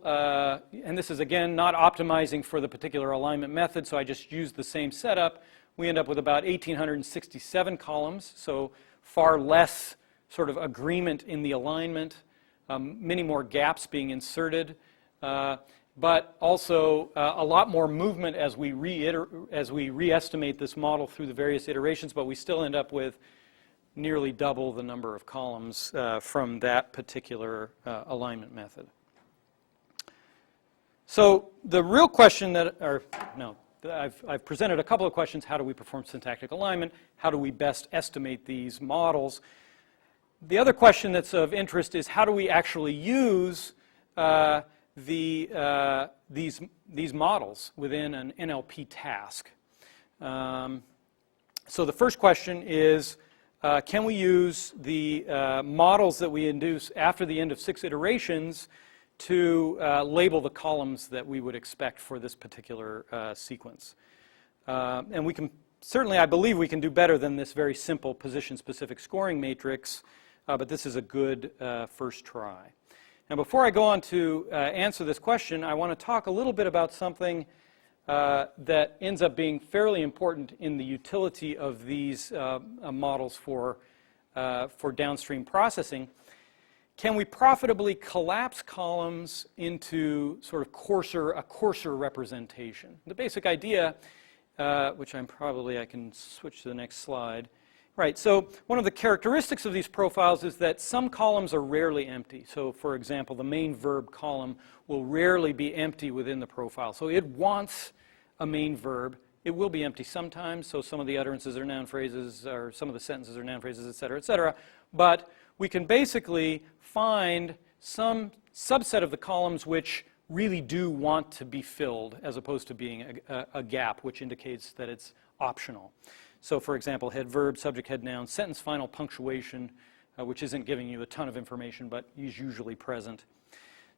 and this is again not optimizing for the particular alignment method, so I just used the same setup. We end up with about 1,867 columns, so far less sort of agreement in the alignment, many more gaps being inserted, but also a lot more movement as we re-estimate this model through the various iterations, but we still end up with nearly double the number of columns from that particular alignment method. So the real question that, or no, I've presented a couple of questions. How do we perform syntactic alignment? How do we best estimate these models? The other question that's of interest is how do we actually use these models within an NLP task? So the first question is, can we use the models that we induce after the end of 6 iterations to label the columns that we would expect for this particular sequence? And we can certainly, I believe we can do better than this very simple position-specific scoring matrix, but this is a good first try. Now, before I go on to answer this question, I want to talk a little bit about something that ends up being fairly important in the utility of these models for downstream processing. Can we profitably collapse columns into sort of a coarser representation? The basic idea, which I can switch to the next slide. Right, so one of the characteristics of these profiles is that some columns are rarely empty. So for example, the main verb column will rarely be empty within the profile. So it wants a main verb. It will be empty sometimes, so some of the utterances are noun phrases, or some of the sentences are noun phrases, et cetera, et cetera. But we can basically find some subset of the columns which really do want to be filled, as opposed to being a gap, which indicates that it's optional. So for example, head verb, subject, head noun, sentence final, punctuation, which isn't giving you a ton of information, but is usually present.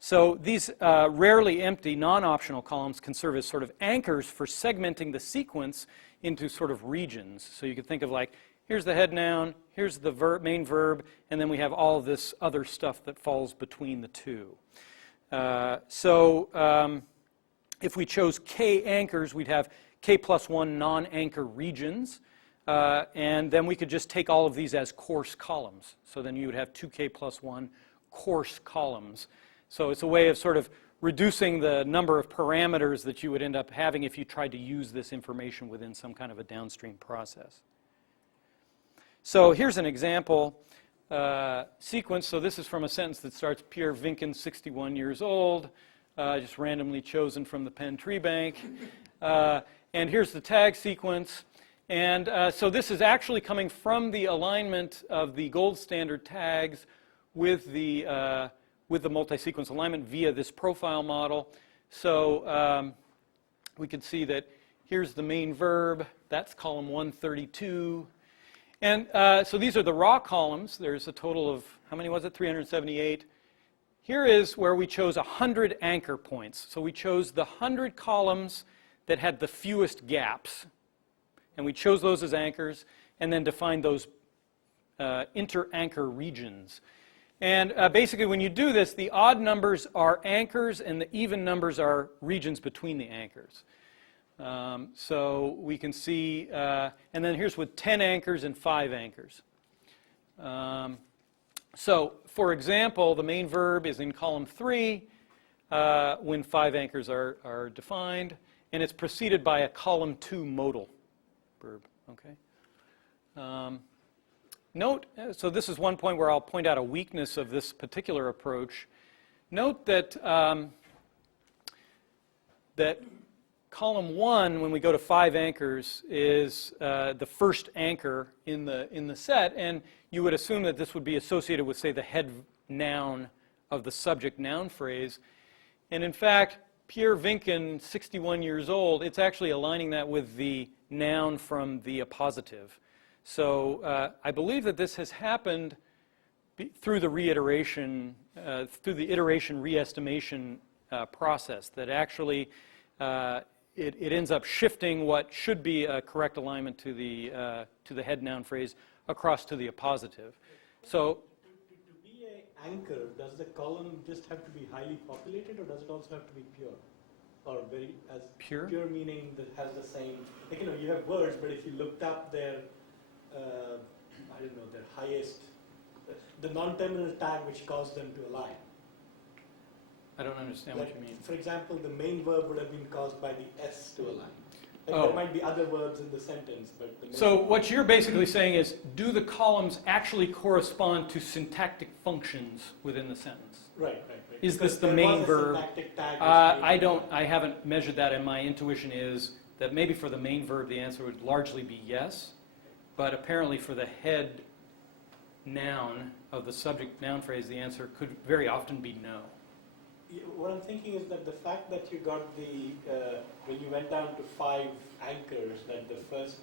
So these rarely empty, non-optional columns can serve as sort of anchors for segmenting the sequence into sort of regions. So you could think of like, here's the head noun, here's the main verb, and then we have all of this other stuff that falls between the two. If we chose K anchors, we'd have K+1 non-anchor regions, and then we could just take all of these as coarse columns. So then you would have 2K+1 coarse columns. So it's a way of sort of reducing the number of parameters that you would end up having if you tried to use this information within some kind of a downstream process. So here's an example sequence. So this is from a sentence that starts, Pierre Vinken, 61 years old, just randomly chosen from the Penn tree bank. And here's the tag sequence. And so this is actually coming from the alignment of the gold standard tags with the multi-sequence alignment via this profile model. So we can see that here's the main verb. That's column 132. And so these are the raw columns. There's a total of, how many was it? 378. Here is where we chose 100 anchor points. So we chose the 100 columns that had the fewest gaps. And we chose those as anchors and then defined those inter-anchor regions. And basically when you do this, the odd numbers are anchors and the even numbers are regions between the anchors. So we can see, and then here's with 10 anchors and 5 anchors. So for example, the main verb is in column 3 when 5 anchors are defined, and it's preceded by a column 2 modal verb. Okay. Note, so this is one point where I'll point out a weakness of this particular approach. Note that that column 1, when we go to 5 anchors, is the first anchor in the set, and you would assume that this would be associated with, say, the head noun of the subject noun phrase. And in fact, Pierre Vinken, 61 years old, it's actually aligning that with the noun from the appositive. So I believe that this has happened through the reiteration, through the iteration re-estimation process, that actually it ends up shifting what should be a correct alignment to the head noun phrase across to the appositive. So to be an anchor, does the column just have to be highly populated, or does it also have to be pure? Or very as pure? Pure meaning that has the same, like, you know, you have words, but if you looked up their I don't know, their highest, the non-terminal tag which caused them to align. I don't understand what you mean. For example, the main verb would have been caused by the S to align. Like Oh. There might be other verbs in the sentence, but the main So what you're basically saying is, do the columns actually correspond to syntactic functions within the sentence? Right. Is Because this the there main was a verb? syntactic tag I haven't measured that, and my intuition is that maybe for the main verb the answer would largely be yes, but apparently for the head noun of the subject noun phrase, the answer could very often be no. What I'm thinking is that the fact that you got when you went down to 5 anchors, that the first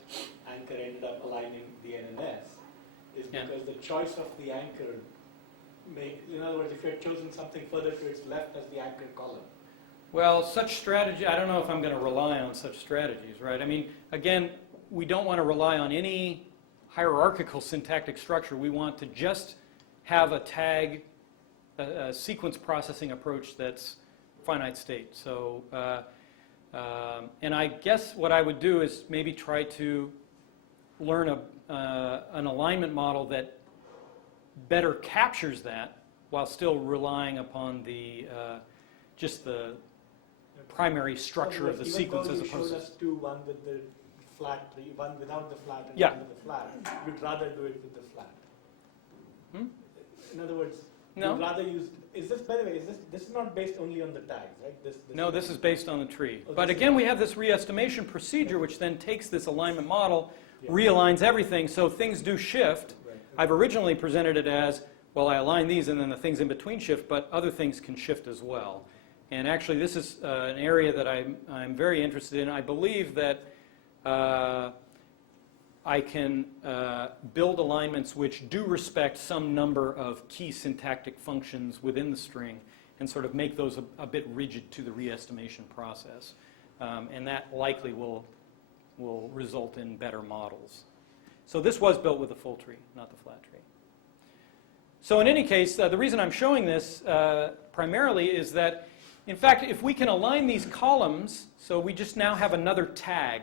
anchor ended up aligning the NNS, is because the choice of the anchor in other words, if you had chosen something further to its left as the anchor column. Well, such strategy, I don't know if I'm going to rely on such strategies, right? I mean, again, we don't want to rely on any hierarchical syntactic structure. We want to just have a tag, a sequence processing approach that's finite state. So, and I guess what I would do is maybe try to learn an alignment model that better captures that while still relying upon the just the primary structure of the sequence as opposed to... Even though you showed us two, one with the flat, one without the flat and Yeah. one with the flat, you'd rather do it with the flat. Hmm? In other words, No. you'd rather use... Is this, by the way, this is not based only on the tags, right? No, this is based on the tree. Oh, But this is- again, we have this re-estimation procedure, which then takes this alignment model, Yeah. realigns everything, so things do shift. Right. I've originally presented it as, well, I align these and then the things in between shift, but other things can shift as well. And actually, this is an area that I'm very interested in. I believe that I can build alignments which do respect some number of key syntactic functions within the string and sort of make those a bit rigid to the re-estimation process. And that likely will result in better models. So this was built with a full tree, not the flat tree. So in any case, the reason I'm showing this primarily is that, in fact, if we can align these columns, so we just now have another tag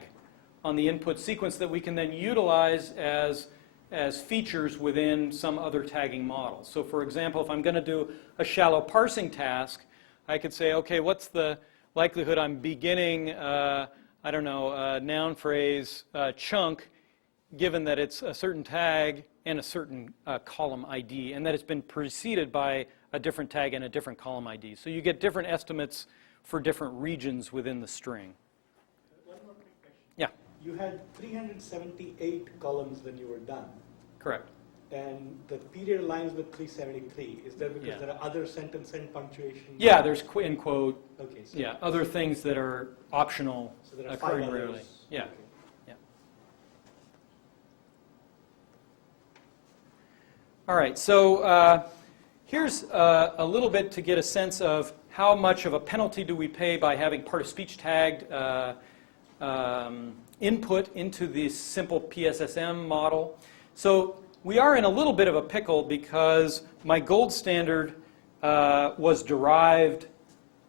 on the input sequence that we can then utilize as features within some other tagging model. So for example, if I'm going to do a shallow parsing task, I could say, okay, what's the likelihood I'm beginning, I don't know, a noun phrase chunk, given that it's a certain tag and a certain column ID, and that it's been preceded by a different tag and a different column ID. So you get different estimates for different regions within the string. One more quick question. Yeah, You had 378 columns when you were done, correct. and the period aligns with 373. Is that because Yeah. there are other sentence end punctuation? Yeah, there's in quote, Okay. So yeah, other things that are optional, So there are occurring 5 rarely. others. Yeah. Okay. All right, so here's a little bit to get a sense of how much of a penalty do we pay by having part of speech tagged input into this simple PSSM model. So we are in a little bit of a pickle because my gold standard was derived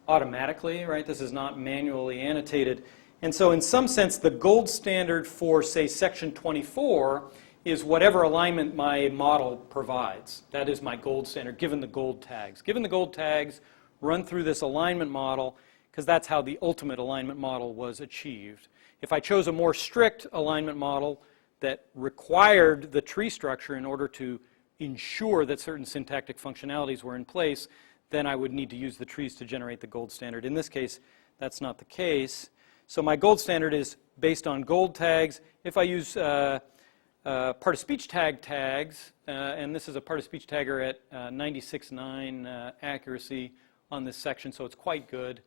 automatically, right? This is not manually annotated. And so in some sense, the gold standard for, say, section 24 is whatever alignment my model provides. That is my gold standard, given the gold tags. Given the gold tags, run through this alignment model, because that's how the ultimate alignment model was achieved. If I chose a more strict alignment model that required the tree structure in order to ensure that certain syntactic functionalities were in place, then I would need to use the trees to generate the gold standard. In this case, that's not the case. So my gold standard is based on gold tags. If I use part of speech tag tags, and this is a part of speech tagger at 96.9 accuracy on this section, so it's quite good.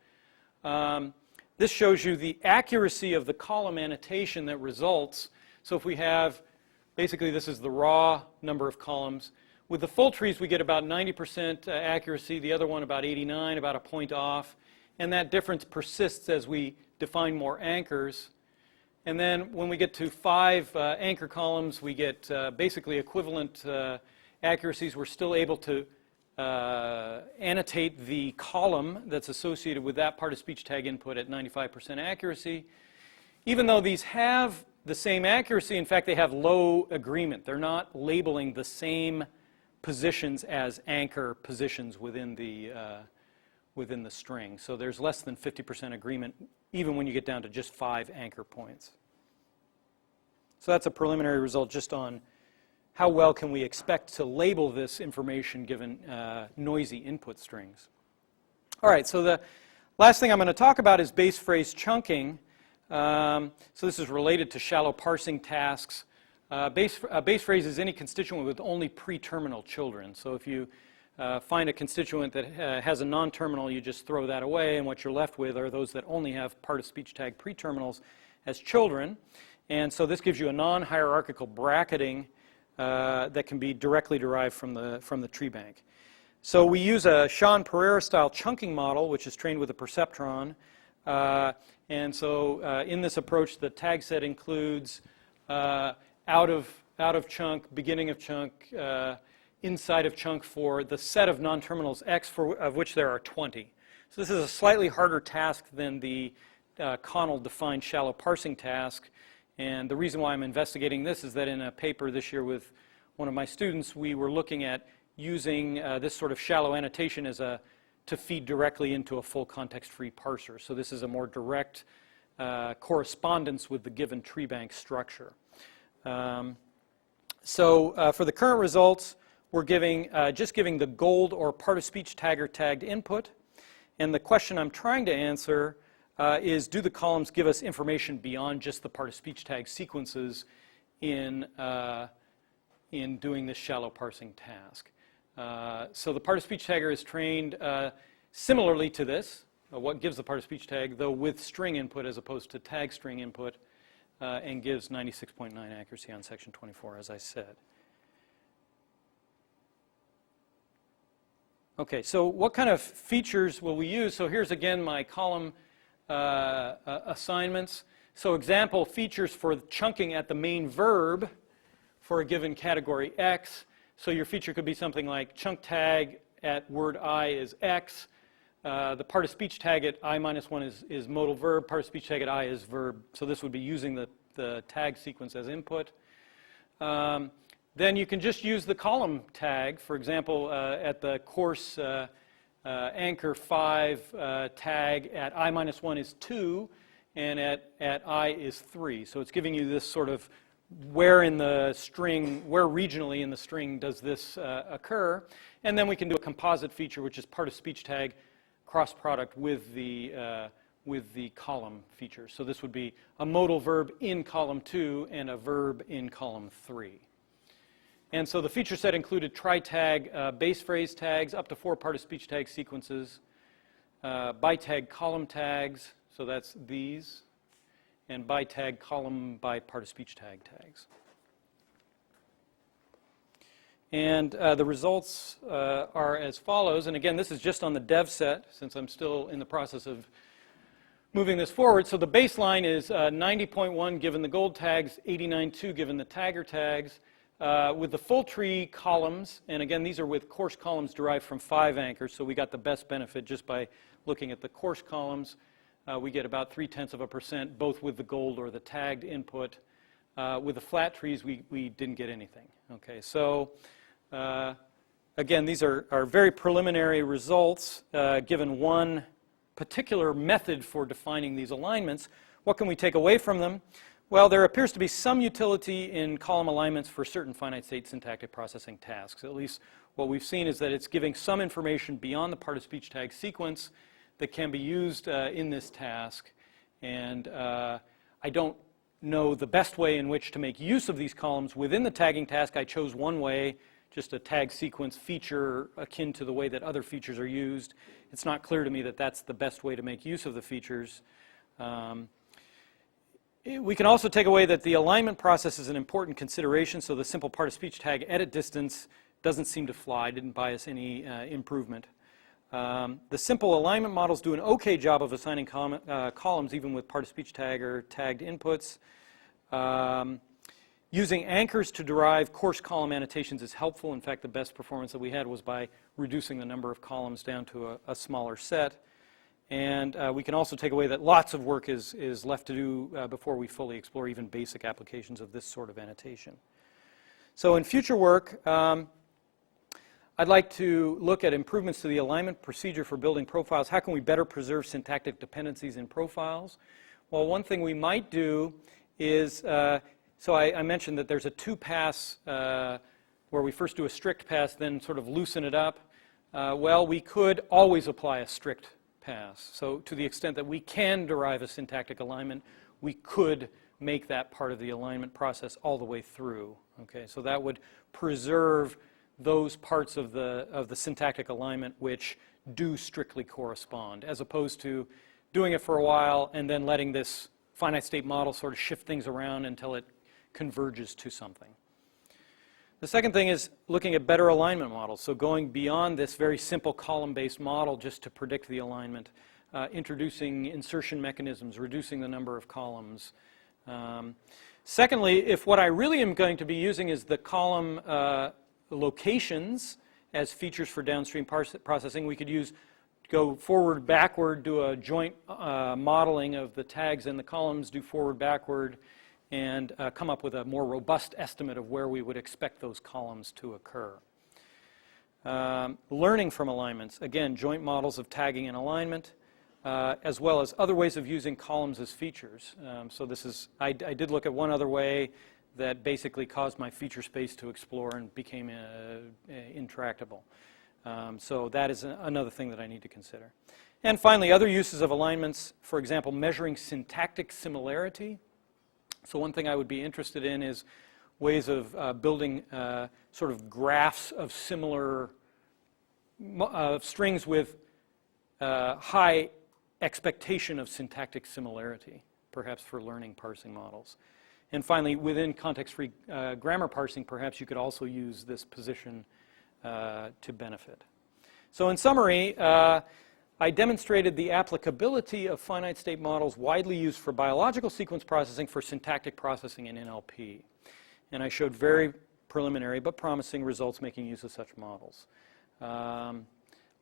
This shows you the accuracy of the column annotation that results. So if we have, basically this is the raw number of columns. With the full trees we get about 90% accuracy, the other one about 89, about a point off. And that difference persists as we define more anchors. And then when we get to 5 anchor columns, we get basically equivalent accuracies. We're still able to annotate the column that's associated with that part of speech tag input at 95% accuracy. Even though these have the same accuracy, in fact, they have low agreement. They're not labeling the same positions as anchor positions within the string. So there's less than 50% agreement, even when you get down to just 5 anchor points. So that's a preliminary result just on how well can we expect to label this information given noisy input strings. All right, so the last thing I'm going to talk about is base phrase chunking. So this is related to shallow parsing tasks. A base phrase is any constituent with only pre-terminal children. So if you find a constituent that has a non-terminal, you just throw that away, and what you're left with are those that only have part-of-speech tag pre-terminals as children. And so this gives you a non-hierarchical bracketing that can be directly derived from the tree bank. So we use a Sean-Pereira-style chunking model, which is trained with a perceptron. And so in this approach, the tag set includes out of chunk, beginning of chunk, inside of chunk for the set of non-terminals X, of which there are 20. So this is a slightly harder task than the Connell-defined shallow parsing task. And the reason why I'm investigating this is that in a paper this year with one of my students, we were looking at using this sort of shallow annotation to feed directly into a full context-free parser. So this is a more direct correspondence with the given tree bank structure. So for the current results, we're just giving the gold or part-of-speech tagger tagged input. And the question I'm trying to answer is, do the columns give us information beyond just the part-of-speech tag sequences in doing this shallow parsing task? So the part-of-speech tagger is trained similarly to this, what gives the part-of-speech tag, though with string input as opposed to tag string input, and gives 96.9 accuracy on section 24, as I said. Okay, so what kind of features will we use? So here's again my column assignments. So example features for chunking at the main verb for a given category X. So your feature could be something like chunk tag at word I is X. The part-of-speech tag at I-1 is modal verb. Part-of-speech tag at I is verb. So this would be using the tag sequence as input. Then you can just use the column tag. For example, at the course anchor 5 tag at I-1 is 2, and at I is 3. So it's giving you this sort of where in the string, where regionally in the string does this occur. And then we can do a composite feature, which is part-of-speech tag cross product with the column feature. So this would be a modal verb in column 2 and a verb in column 3. And so the feature set included tri-tag base phrase tags, up to 4 part-of-speech tag sequences, bi-tag column tags, so that's these, and bi-tag column by part-of-speech tag tags. And the results are as follows. And again, this is just on the dev set, since I'm still in the process of moving this forward. So the baseline is 90.1 given the gold tags, 89.2 given the tagger tags. With the full tree columns, and again, these are with course columns derived from 5 anchors, so we got the best benefit just by looking at the course columns. We get about 0.3%, both with the gold or the tagged input. With the flat trees, we didn't get anything. Okay, so again, these are very preliminary results given one particular method for defining these alignments. What can we take away from them? Well, there appears to be some utility in column alignments for certain finite-state syntactic processing tasks. At least what we've seen is that it's giving some information beyond the part-of-speech tag sequence that can be used in this task. And I don't know the best way in which to make use of these columns within the tagging task. I chose one way, just a tag sequence feature akin to the way that other features are used. It's not clear to me that that's the best way to make use of the features. We can also take away that the alignment process is an important consideration, so the simple part-of-speech tag edit distance doesn't seem to fly, didn't buy us any improvement. The simple alignment models do an okay job of assigning columns even with part-of-speech tag or tagged inputs. Using anchors to derive course column annotations is helpful. In fact, the best performance that we had was by reducing the number of columns down to a smaller set. And we can also take away that lots of work is left to do before we fully explore even basic applications of this sort of annotation. So in future work, I'd like to look at improvements to the alignment procedure for building profiles. How can we better preserve syntactic dependencies in profiles? Well, one thing we might do is, so I mentioned that there's a 2-pass where we first do a strict pass, then sort of loosen it up. Well, we could always apply a strict pass. So to the extent that we can derive a syntactic alignment, we could make that part of the alignment process all the way through. Okay, so that would preserve those parts of the syntactic alignment which do strictly correspond, as opposed to doing it for a while and then letting this finite state model sort of shift things around until it converges to something. The second thing is looking at better alignment models, so going beyond this very simple column-based model just to predict the alignment, introducing insertion mechanisms, reducing the number of columns. Secondly, if what I really am going to be using is the column locations as features for downstream processing, we could go forward, backward, do a joint modeling of the tags and the columns, do forward, backward, and come up with a more robust estimate of where we would expect those columns to occur. Learning from alignments, again, joint models of tagging and alignment, as well as other ways of using columns as features. So this is, I did look at one other way that basically caused my feature space to explore and became intractable. So that is another thing that I need to consider. And finally, other uses of alignments, for example, measuring syntactic similarity. So one thing I would be interested in is ways of building sort of graphs of similar strings with high expectation of syntactic similarity, perhaps for learning parsing models. And finally, within context-free grammar parsing, perhaps you could also use this position to benefit. So in summary, I demonstrated the applicability of finite state models widely used for biological sequence processing for syntactic processing in NLP. And I showed very preliminary but promising results making use of such models.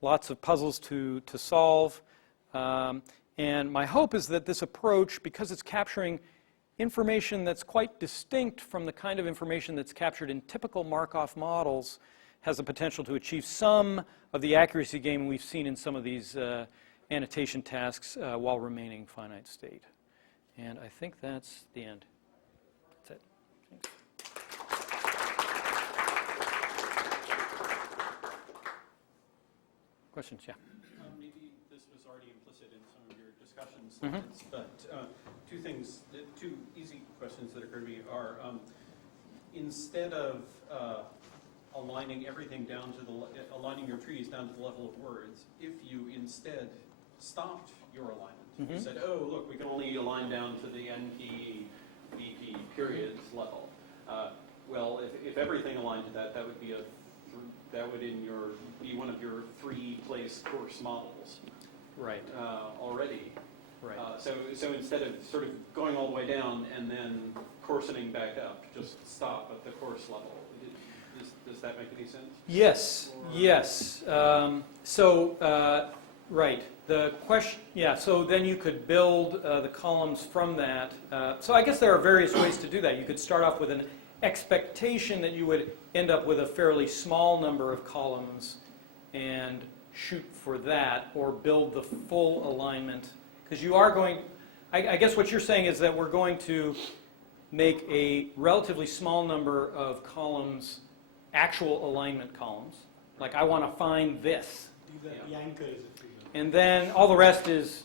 Lots of puzzles to solve. And my hope is that this approach, because it's capturing information that's quite distinct from the kind of information that's captured in typical Markov models, has the potential to achieve some of the accuracy gain we've seen in some of these annotation tasks while remaining finite state. And I think that's the end. That's it. Thanks. Questions? Yeah. Maybe this was already implicit in some of your discussion slides, but two things, two easy questions that occur to me are, instead of aligning everything down to aligning your trees down to the level of words, if you instead stopped your alignment, you said, oh, look, we can only align down to the NP, VP periods level. Well, if everything aligned to that, that would be be one of your 3-place course models. Right. Already. Right. So instead of sort of going all the way down and then coarsening back up, just stop at the course level. Does that make any sense? Yes. Yes. Right. The question. Yeah. So then you could build the columns from that. So I guess there are various ways to do that. You could start off with an expectation that you would end up with a fairly small number of columns and shoot for that, or build the full alignment. Because you are going, I guess what you're saying is that we're going to make a relatively small number of columns, actual alignment columns. Like I want to find this. The anchors. And then all the rest is,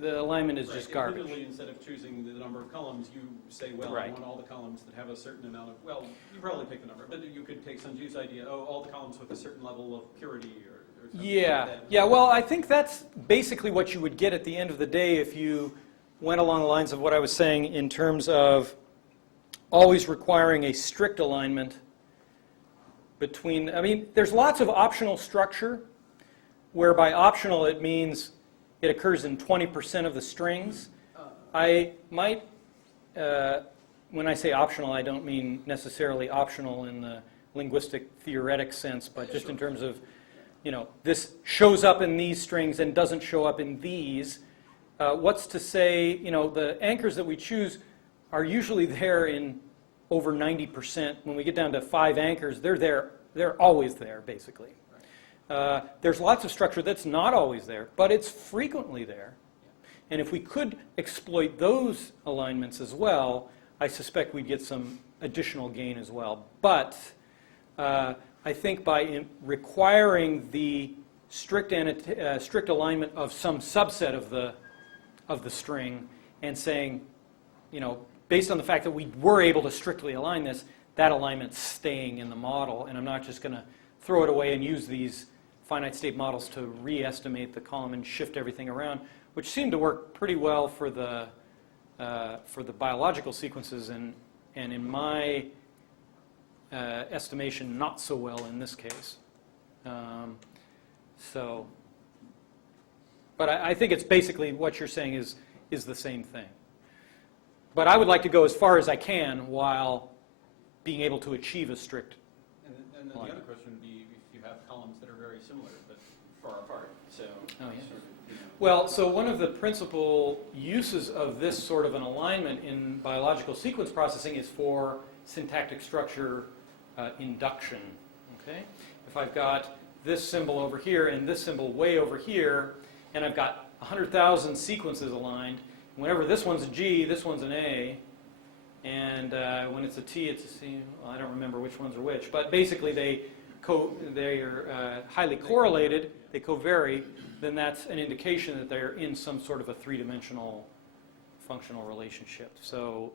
the alignment is just garbage. Literally, instead of choosing the number of columns, you say, well, I want all the columns that have a certain amount of, well, you probably pick the number, but you could take Sanju's idea, oh, all the columns with a certain level of purity or something like that. Yeah, well, I think that's basically what you would get at the end of the day if you went along the lines of what I was saying in terms of always requiring a strict alignment between, I mean, there's lots of optional structure, where by optional it means it occurs in 20% of the strings. I might, when I say optional, I don't mean necessarily optional in the linguistic theoretic sense, but just in terms of, this shows up in these strings and doesn't show up in these. What's to say, the anchors that we choose are usually there in over 90%. When we get down to 5 anchors, they're there. They're always there, basically. There's lots of structure that's not always there, but it's frequently there. And if we could exploit those alignments as well, I suspect we'd get some additional gain as well. But I think by requiring the strict alignment of some subset of the string and saying, based on the fact that we were able to strictly align this, that alignment's staying in the model, and I'm not just going to throw it away and use these finite state models to re-estimate the column and shift everything around, which seemed to work pretty well for the biological sequences, and in my estimation, not so well in this case. But I think it's basically what you're saying is the same thing. But I would like to go as far as I can while being able to achieve a strict. And then the other question would be if you have columns that are very similar but far apart. So, Well, so one of the principal uses of this sort of an alignment in biological sequence processing is for syntactic structure induction. Okay? If I've got this symbol over here and this symbol way over here, and I've got 100,000 sequences aligned, whenever this one's a G, this one's an A, and when it's a T, it's a C. Well, I don't remember which ones are which, but basically they are highly correlated, they covary, then that's an indication that they're in some sort of a three-dimensional functional relationship. So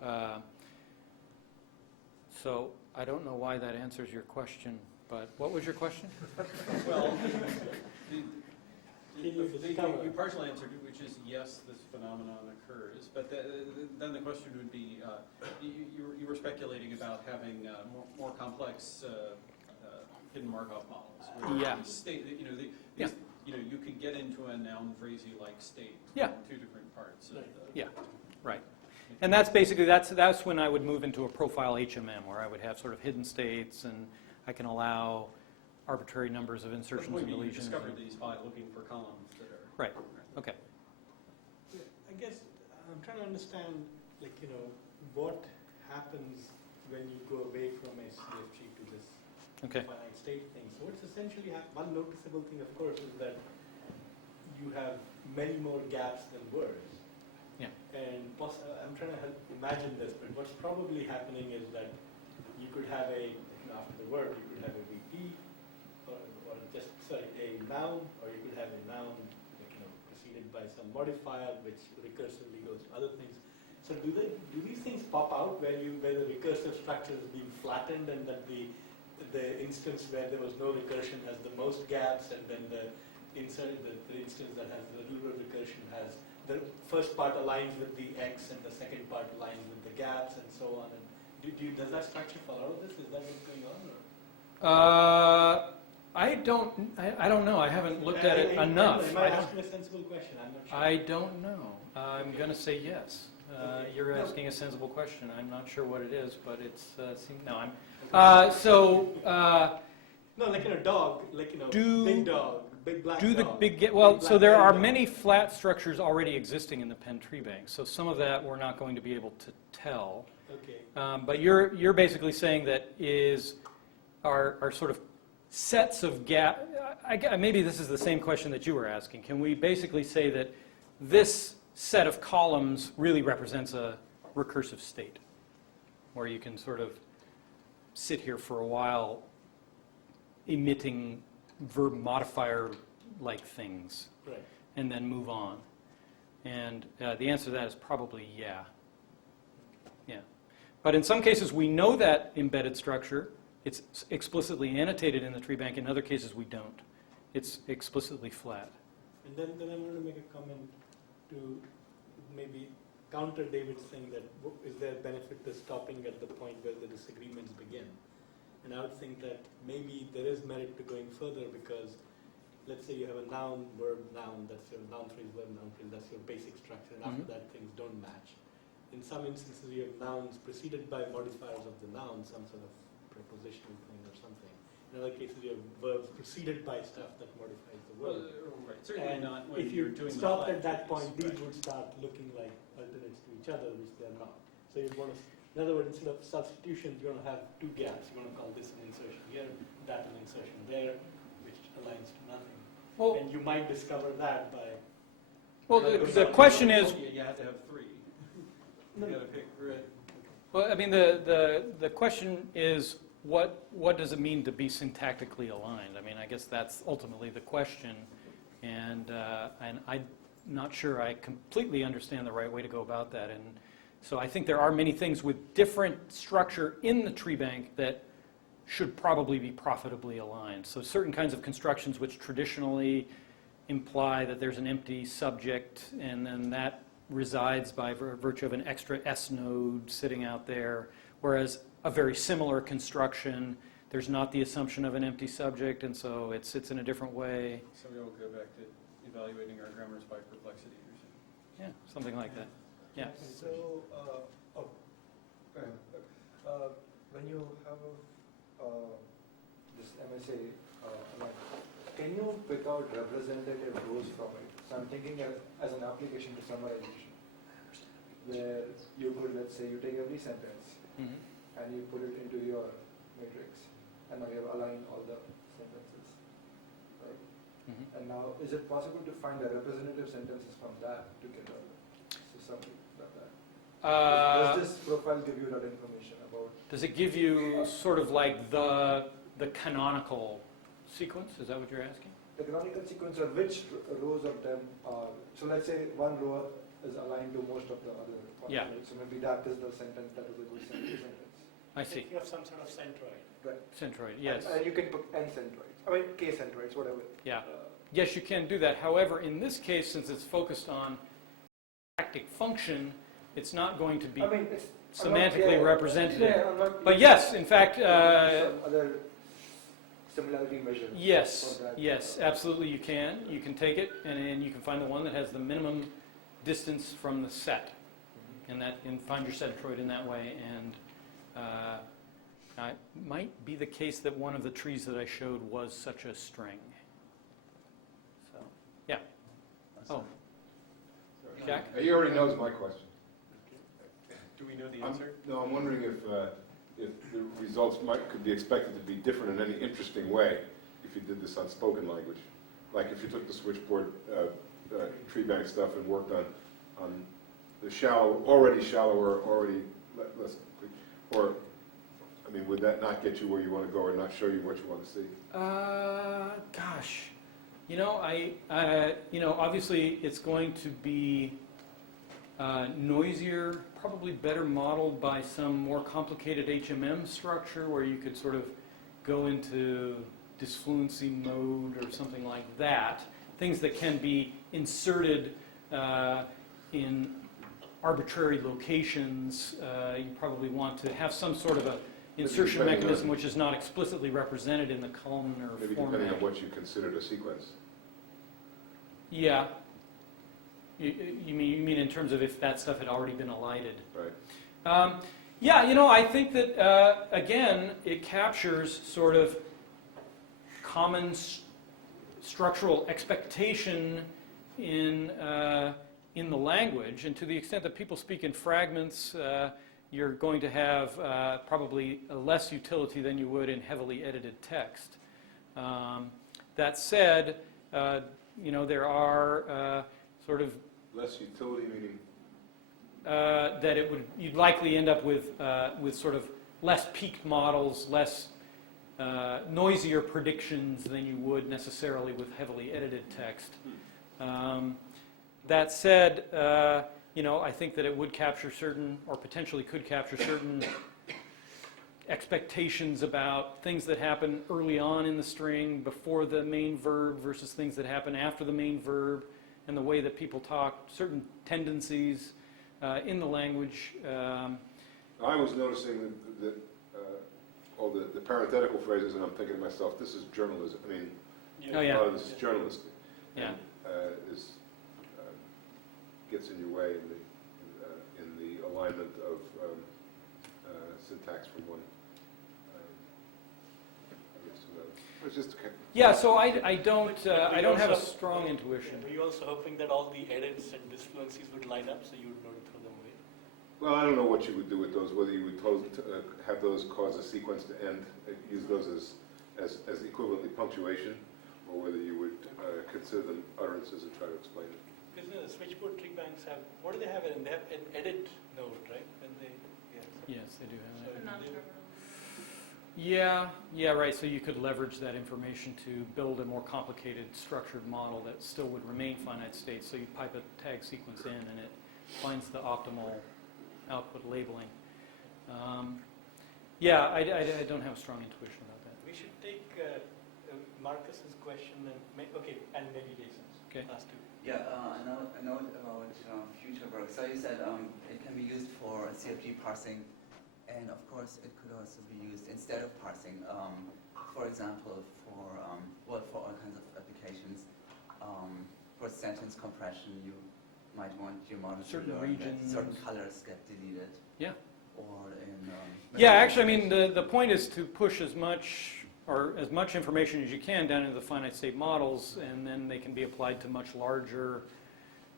I don't know why that answers your question, but what was your question? Well, you partially answered it, which is yes, this phenomenon occurs. But then the question would be, you were speculating about having more complex hidden Markov models. Yeah. State, you could get into a noun phrasey like state. Yeah. Two different parts. Yeah. Right. And that's basically, that's when I would move into a profile HMM, where I would have sort of hidden states, and I can allow arbitrary numbers of insertions and deletions. You discovered these by looking for columns that are... Right. Okay. I guess I'm trying to understand, what happens when you go away from a CFG to this finite state thing. So what's essentially one noticeable thing, of course, is that you have many more gaps than words. Yeah. And I'm trying to imagine this, but what's probably happening is that you could have after the word, you could have a VP, or just, a noun, or you could have a noun, preceded by some modifier, which recursively goes to other things. So do these things pop out where the recursive structure is being flattened, and that the instance where there was no recursion has the most gaps, and then the instance that has the little recursion has the first part aligns with the X and the second part aligns with the gaps and so on. And does that structure follow this? Is that what's going on? Or? I don't know. I haven't looked at it enough. Am I asking a sensible question? I'm not sure. I don't know. I'm going to say yes. You're asking a sensible question. I'm not sure what it is, but it's no. No, like in a dog, big dog, big black dog. So there are many flat structures already existing in the Penn tree bank. So some of that we're not going to be able to tell. Okay. But you're basically saying that are sort of sets of gap. Maybe this is the same question that you were asking. Can we basically say that this set of columns really represents a recursive state, where you can sort of sit here for a while emitting verb modifier-like things, right, and then move on? And the answer to that is probably yeah. Yeah. But in some cases, we know that embedded structure. It's explicitly annotated in the tree bank. In other cases, we don't. It's explicitly flat. And then I want to make a comment to maybe counter David's thing that is there benefit to stopping at the point where the disagreements begin? And I would think that maybe there is merit to going further, because let's say you have a noun, verb, noun, that's your noun phrase, verb, noun phrase, that's your basic structure, and after that things don't match. In some instances you have nouns preceded by modifiers of the noun, some sort of prepositional thing or something. In other cases you have verbs preceded by stuff that modifies the verb. Right. Certainly not when if you you're doing stopped the at that point, these right. would start looking like alternates to each other, which they're not. So you want to, in other words, instead of substitutions, you're going to have two gaps. You want to call this an insertion here, that an insertion there, which aligns to nothing. Well, and you might discover that by. Well, the question is. You have to have three. You got to pick. Right. Well, I mean, the question is, what does it mean to be syntactically aligned? I mean, I guess that's ultimately the question, and not sure I completely understand the right way to go about that. And so I think there are many things with different structure in the tree bank that should probably be profitably aligned. So certain kinds of constructions which traditionally imply that there's an empty subject, and then that resides by virtue of an extra S node sitting out there, whereas a very similar construction, there's not the assumption of an empty subject, and so it sits in a different way. So we all go back to evaluating our grammars by perplexity or something. Yeah, something like that. Yeah. So, when you have this MSA, can you pick out representative rows from it? So I'm thinking as an application to summarization, where you could, let's say, you take every sentence and you put it into your matrix, and now you have aligned all the sentences, right? And now, is it possible to find the representative sentences from that together? So something like that. Does this profile give you that information about? Does it give you sort of like the canonical sequence? Is that what you're asking? The canonical sequence, or which rows of them are? So let's say one row is aligned to most of the other ones. Yeah. Right? So maybe that is the sentence that is a good sentence. I see. You have some sort of centroid. Right. Centroid, yes. And you can put n centroids. I mean k centroids, whatever. Yeah. Yes, you can do that. However, in this case, since it's focused on syntactic function, it's not going to be it's semantically representative. Yeah, I'm not, But yes, in fact, some other similarity measure. yes, for that. yes, absolutely you can. You can take it and you can find the one that has the minimum distance from the set, and find your centroid in that way. And it might be the case that one of the trees that I showed was such a string. So, yeah. Oh, Jack? He already knows my question. Do we know the answer? No, I'm wondering if the results could be expected to be different in any interesting way if you did this on spoken language. Like if you took the switchboard tree bank stuff and worked on the already shallower, already less, or, I mean, would that not get you where you want to go or not show you what you want to see? Gosh, obviously it's going to be noisier, probably better modeled by some more complicated HMM structure where you could sort of go into disfluency mode or something like that. Things that can be inserted in arbitrary locations. You probably want to have some sort of a insertion mechanism which is not explicitly represented in the columnar Maybe format. depending on what you considered a sequence. Yeah. You mean in terms of if that stuff had already been elided? Right. Yeah, I think that, again, it captures sort of common structural expectation in the language, and to the extent that people speak in fragments, you're going to have probably a less utility than you would in heavily edited text. That said, there are sort of Less utility meaning? that you'd likely end up with sort of less peaked models, less noisier predictions than you would necessarily with heavily edited text. That said, I think that it would capture certain, or potentially could capture certain expectations about things that happen early on in the string before the main verb versus things that happen after the main verb, and the way that people talk, certain tendencies in the language. I was noticing that all the parenthetical phrases, and I'm thinking to myself, this is journalism. I mean, Oh, yeah. a lot of this is journalistic. Yeah. And, gets in your way in the alignment of syntax from one. I guess to another. It's just okay. Yeah, so I don't have a strong intuition. Were you also hoping that all the edits and disfluencies would line up so you would know to throw them away? Well, I don't know what you would do with those. Whether you would have those cause a sequence to end, use those as equivalently punctuation, or whether you would consider them utterances and try to explain it. Because the switchboard tree banks have, what do they have? They have an edit node, right? When they, Yes, they do have that. so Yeah, right. So you could leverage that information to build a more complicated structured model that still would remain finite state. So you pipe a tag sequence in and it finds the optimal output labeling. Yeah, I don't have a strong intuition about that. We should take Marcus's question and maybe Jason's. Okay. Last two. Yeah, a note about future work. So you said it can be used for CFG parsing, and of course it could also be used instead of parsing. For example, for all kinds of applications. For sentence compression, you might want your model Certain to learn regions. that certain colors get deleted. Yeah. Or in Yeah, actually, I mean, the point is to push as much information as you can down into the finite state models, and then they can be applied to much larger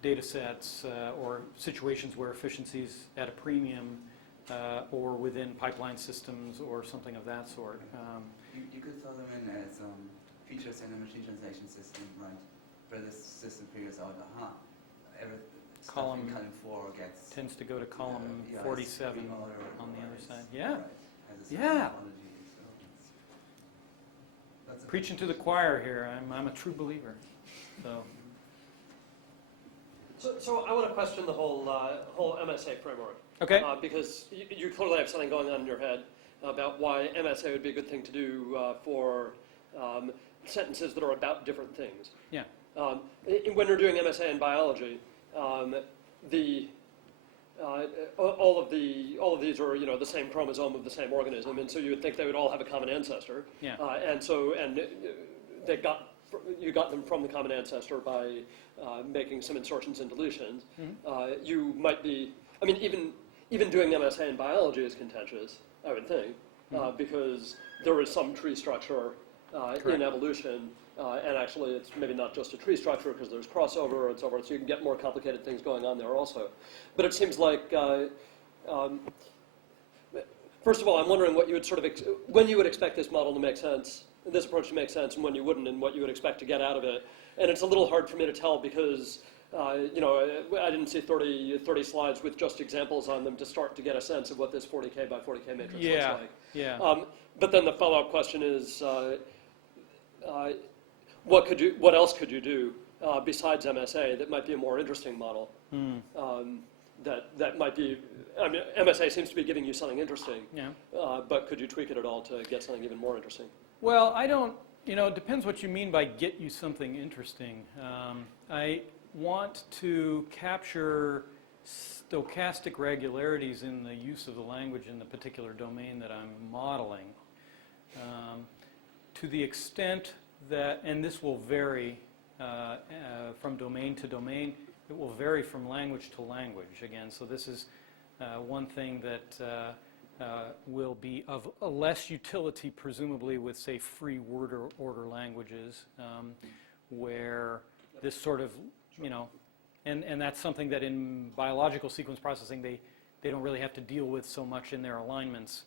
data sets or situations where efficiency is at a premium or within pipeline systems or something of that sort. You could throw them in as features in a machine translation system, right? Where the system figures out, Column in column 4 tends to go to column yeah, 47 schema on the other it's- side. Yeah. right, has a certain Yeah. methodology, so that's a Preaching to the choir here. I'm a true believer. So I want to question the whole MSA framework. Okay. Because you clearly have something going on in your head about why MSA would be a good thing to do for sentences that are about different things. Yeah. When you're doing MSA in biology, all of these are the same chromosome of the same organism, and so you would think they would all have a common ancestor. Yeah. You got them from the common ancestor by making some insertions and deletions. Mm-hmm. You might be, I mean, even doing MSA in biology is contentious, I would think, because there is some tree structure in evolution, and actually it's maybe not just a tree structure because there's crossover and so forth, so you can get more complicated things going on there also. But it seems like, first of all, I'm wondering what you would when you would expect this model to make sense, this approach to make sense, and when you wouldn't, and what you would expect to get out of it. And it's a little hard for me to tell because, I didn't see 30 slides with just examples on them to start to get a sense of what this 40K by 40K matrix looks like. Yeah. But then the follow-up question is, what else could you do besides MSA that might be a more interesting model? That might be, I mean, MSA seems to be giving you something interesting. Yeah. But could you tweak it at all to get something even more interesting? Well, I don't, it depends what you mean by get you something interesting. I want to capture stochastic regularities in the use of the language in the particular domain that I'm modeling. To the extent that, and this will vary from domain to domain, it will vary from language to language again. So this is one thing that will be of a less utility, presumably, with, say, free word order languages, where this sort of, and that's something that in biological sequence processing they don't really have to deal with so much in their alignments.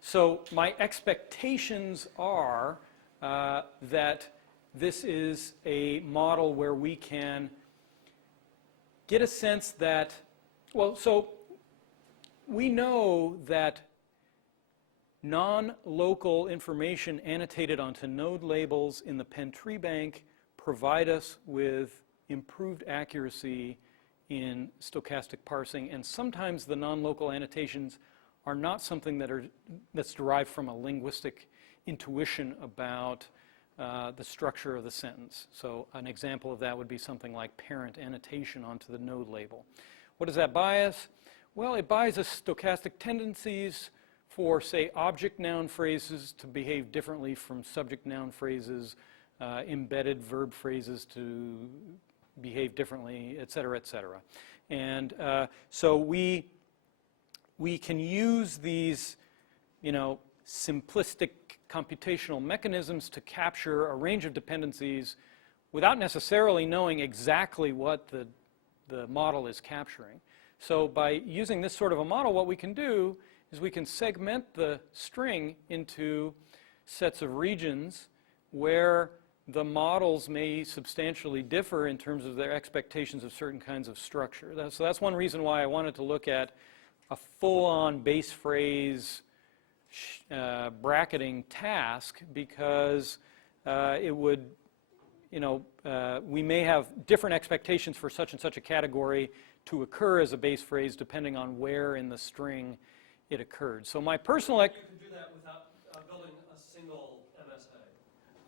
So my expectations are that this is a model where we can get a sense that, so we know that non-local information annotated onto node labels in the Penn tree bank provide us with improved accuracy in stochastic parsing, and sometimes the non-local annotations are not something that's derived from a linguistic intuition about the structure of the sentence. So an example of that would be something like parent annotation onto the node label. What does that buy us? Well, it buys us stochastic tendencies for, say, object-noun phrases to behave differently from subject-noun phrases, embedded verb phrases to behave differently, et cetera, et cetera. And so we can use these, simplistic computational mechanisms to capture a range of dependencies without necessarily knowing exactly what the model is capturing. So by using this sort of a model, what we can do is we can segment the string into sets of regions where the models may substantially differ in terms of their expectations of certain kinds of structure. So that's one reason why I wanted to look at a full-on base phrase bracketing task because it would, we may have different expectations for such and such a category to occur as a base phrase depending on where in the string it occurred. So my personal... You can do that without building a single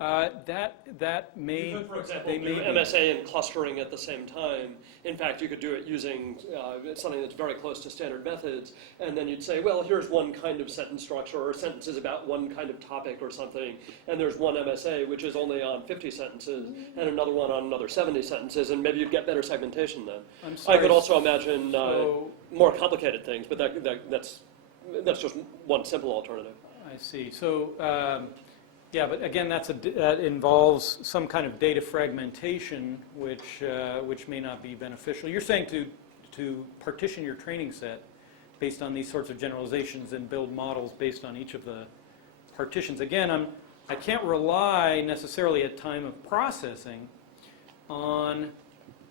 MSA. That may... You could, for example, do MSA and clustering at the same time. In fact, you could do it using something that's very close to standard methods, and then you'd say, well, here's one kind of sentence structure, or sentences about one kind of topic or something, and there's one MSA which is only on 50 sentences, and another one on another 70 sentences, and maybe you'd get better segmentation then. I'm sorry, I could also imagine more complicated things, but that's just one simple alternative. I see. So... yeah, but again, that involves some kind of data fragmentation, which may not be beneficial. You're saying to partition your training set based on these sorts of generalizations and build models based on each of the partitions. Again, I can't rely necessarily at time of processing on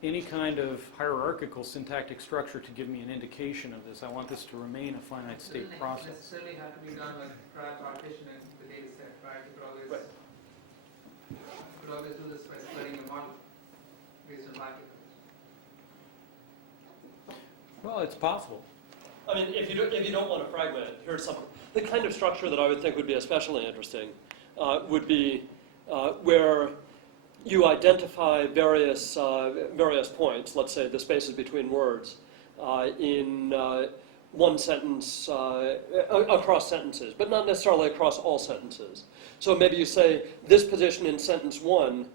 any kind of hierarchical syntactic structure to give me an indication of this. I want this to remain a finite state process. It doesn't necessarily have to be done with prior partitioning the data set, right? You could always do this by splitting your model based on bracket. Well, it's possible. I mean, if you don't want to fragment, here's something. The kind of structure that I would think would be especially interesting would be where you identify various points, let's say the spaces between words, in one sentence, across sentences, but not necessarily across all sentences. So maybe you say this position in sentence 1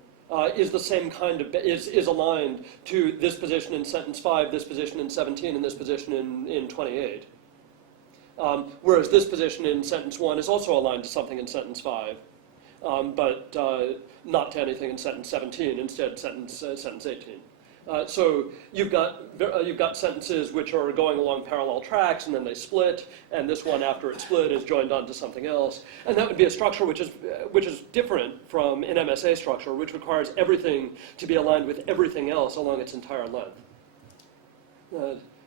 is the same kind of, is aligned to this position in sentence 5, this position in 17, and this position in 28. Whereas this position in sentence 1 is also aligned to something in sentence 5. But not to anything in sentence 17, instead sentence 18. So you've got sentences which are going along parallel tracks, and then they split, and this one after it split is joined onto something else. And that would be a structure which is different from an MSA structure, which requires everything to be aligned with everything else along its entire length.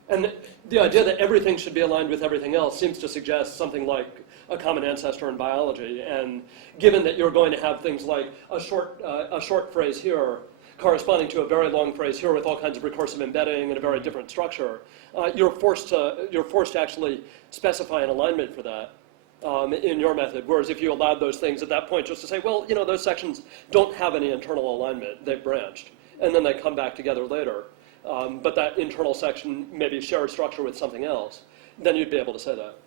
And the idea that everything should be aligned with everything else seems to suggest something like a common ancestor in biology. And given that you're going to have things like a short phrase here corresponding to a very long phrase here with all kinds of recursive embedding and a very different structure, you're forced to actually specify an alignment for that in your method. Whereas if you allowed those things at that point just to say, well, those sections don't have any internal alignment, they've branched, and then they come back together later. But that internal section maybe shared structure with something else, then you'd be able to say that.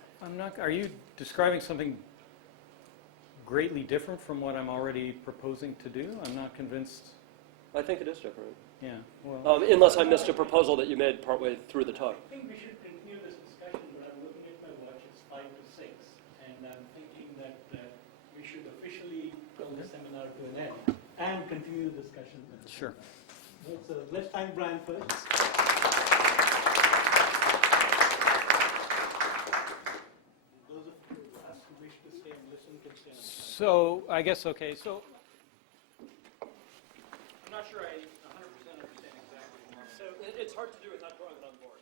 Are you describing something greatly different from what I'm already proposing to do? I'm not convinced. I think it is different. Yeah, well. Unless I missed a proposal that you made partway through the talk. I think we should continue this discussion, but I'm looking at my watch, it's 5 to 6, and I'm thinking that we should officially call the seminar to an end and continue the discussion. Sure. So let's thank Brian first. Those of us who wish to stay and listen can stay. So I guess, okay, so I'm not sure I 100% understand exactly. So it's hard to do without drawing it on board.